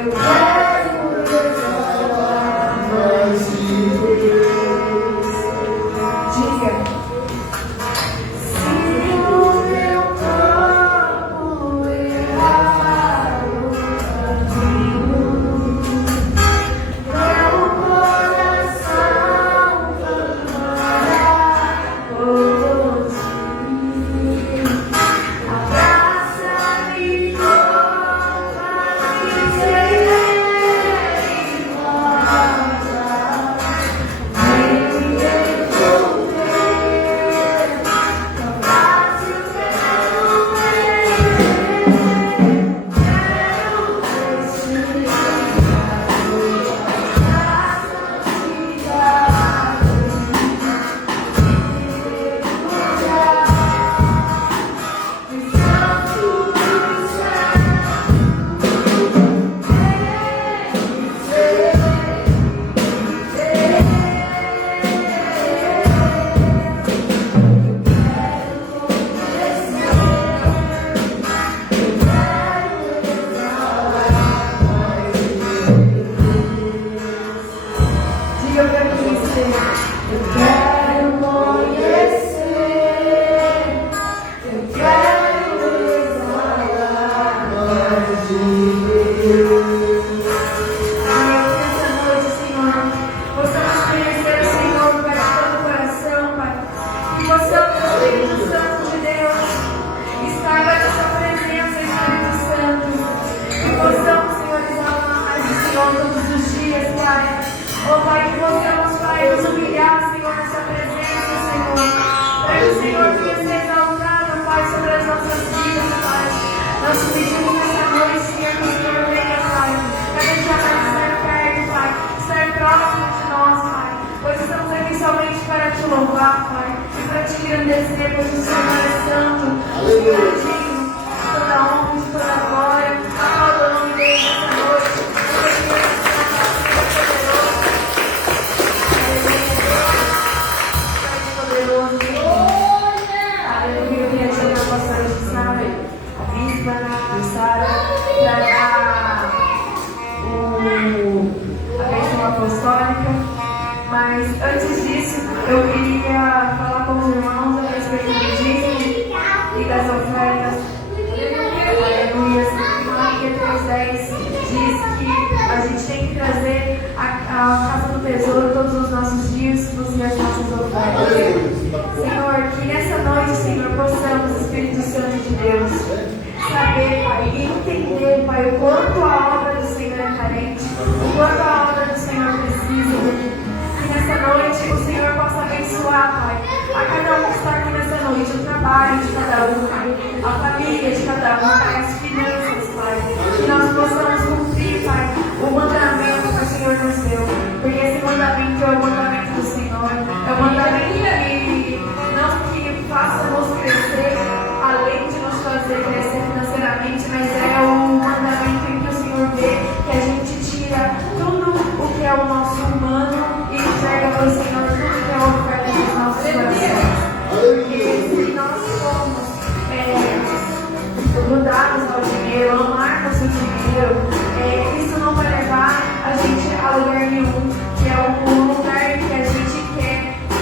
Eu quero exalar mais de Deus. Diga. Se o meu corpo errar o caminho, meu coração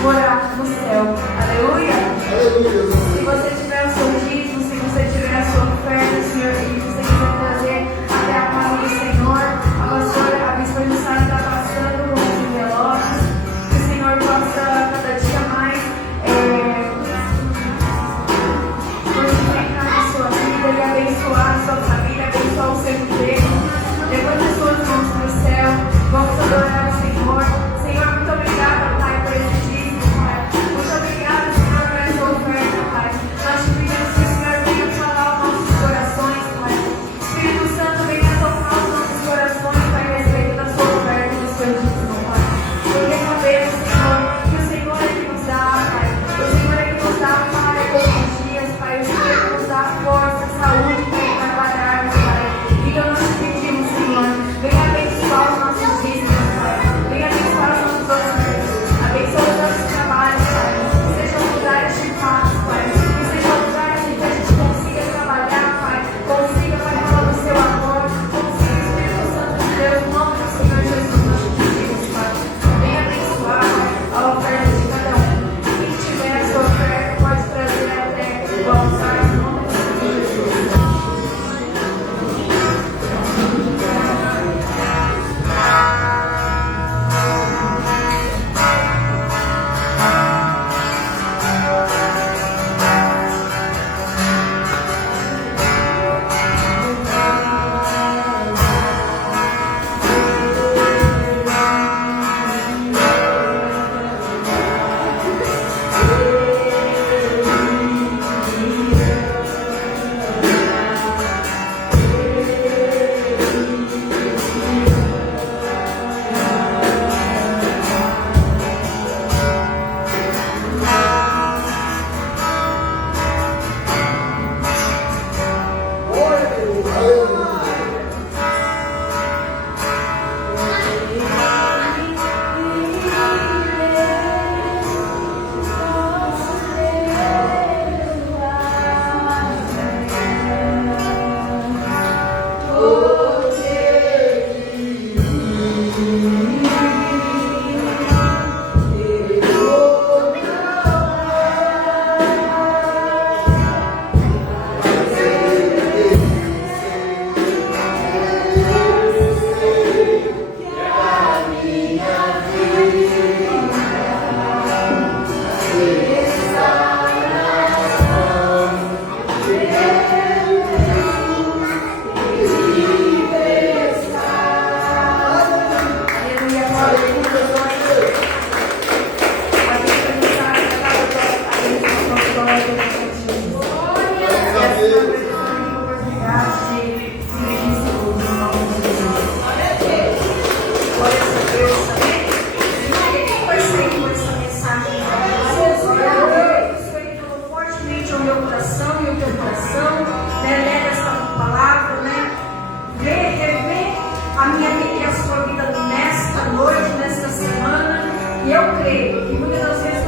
clamará por ti. Abraça-me com abençoar a sua família, abençoar o seu emprego. edifique a sua vida nesta noite, nesta semana. E eu creio que muitas das vezes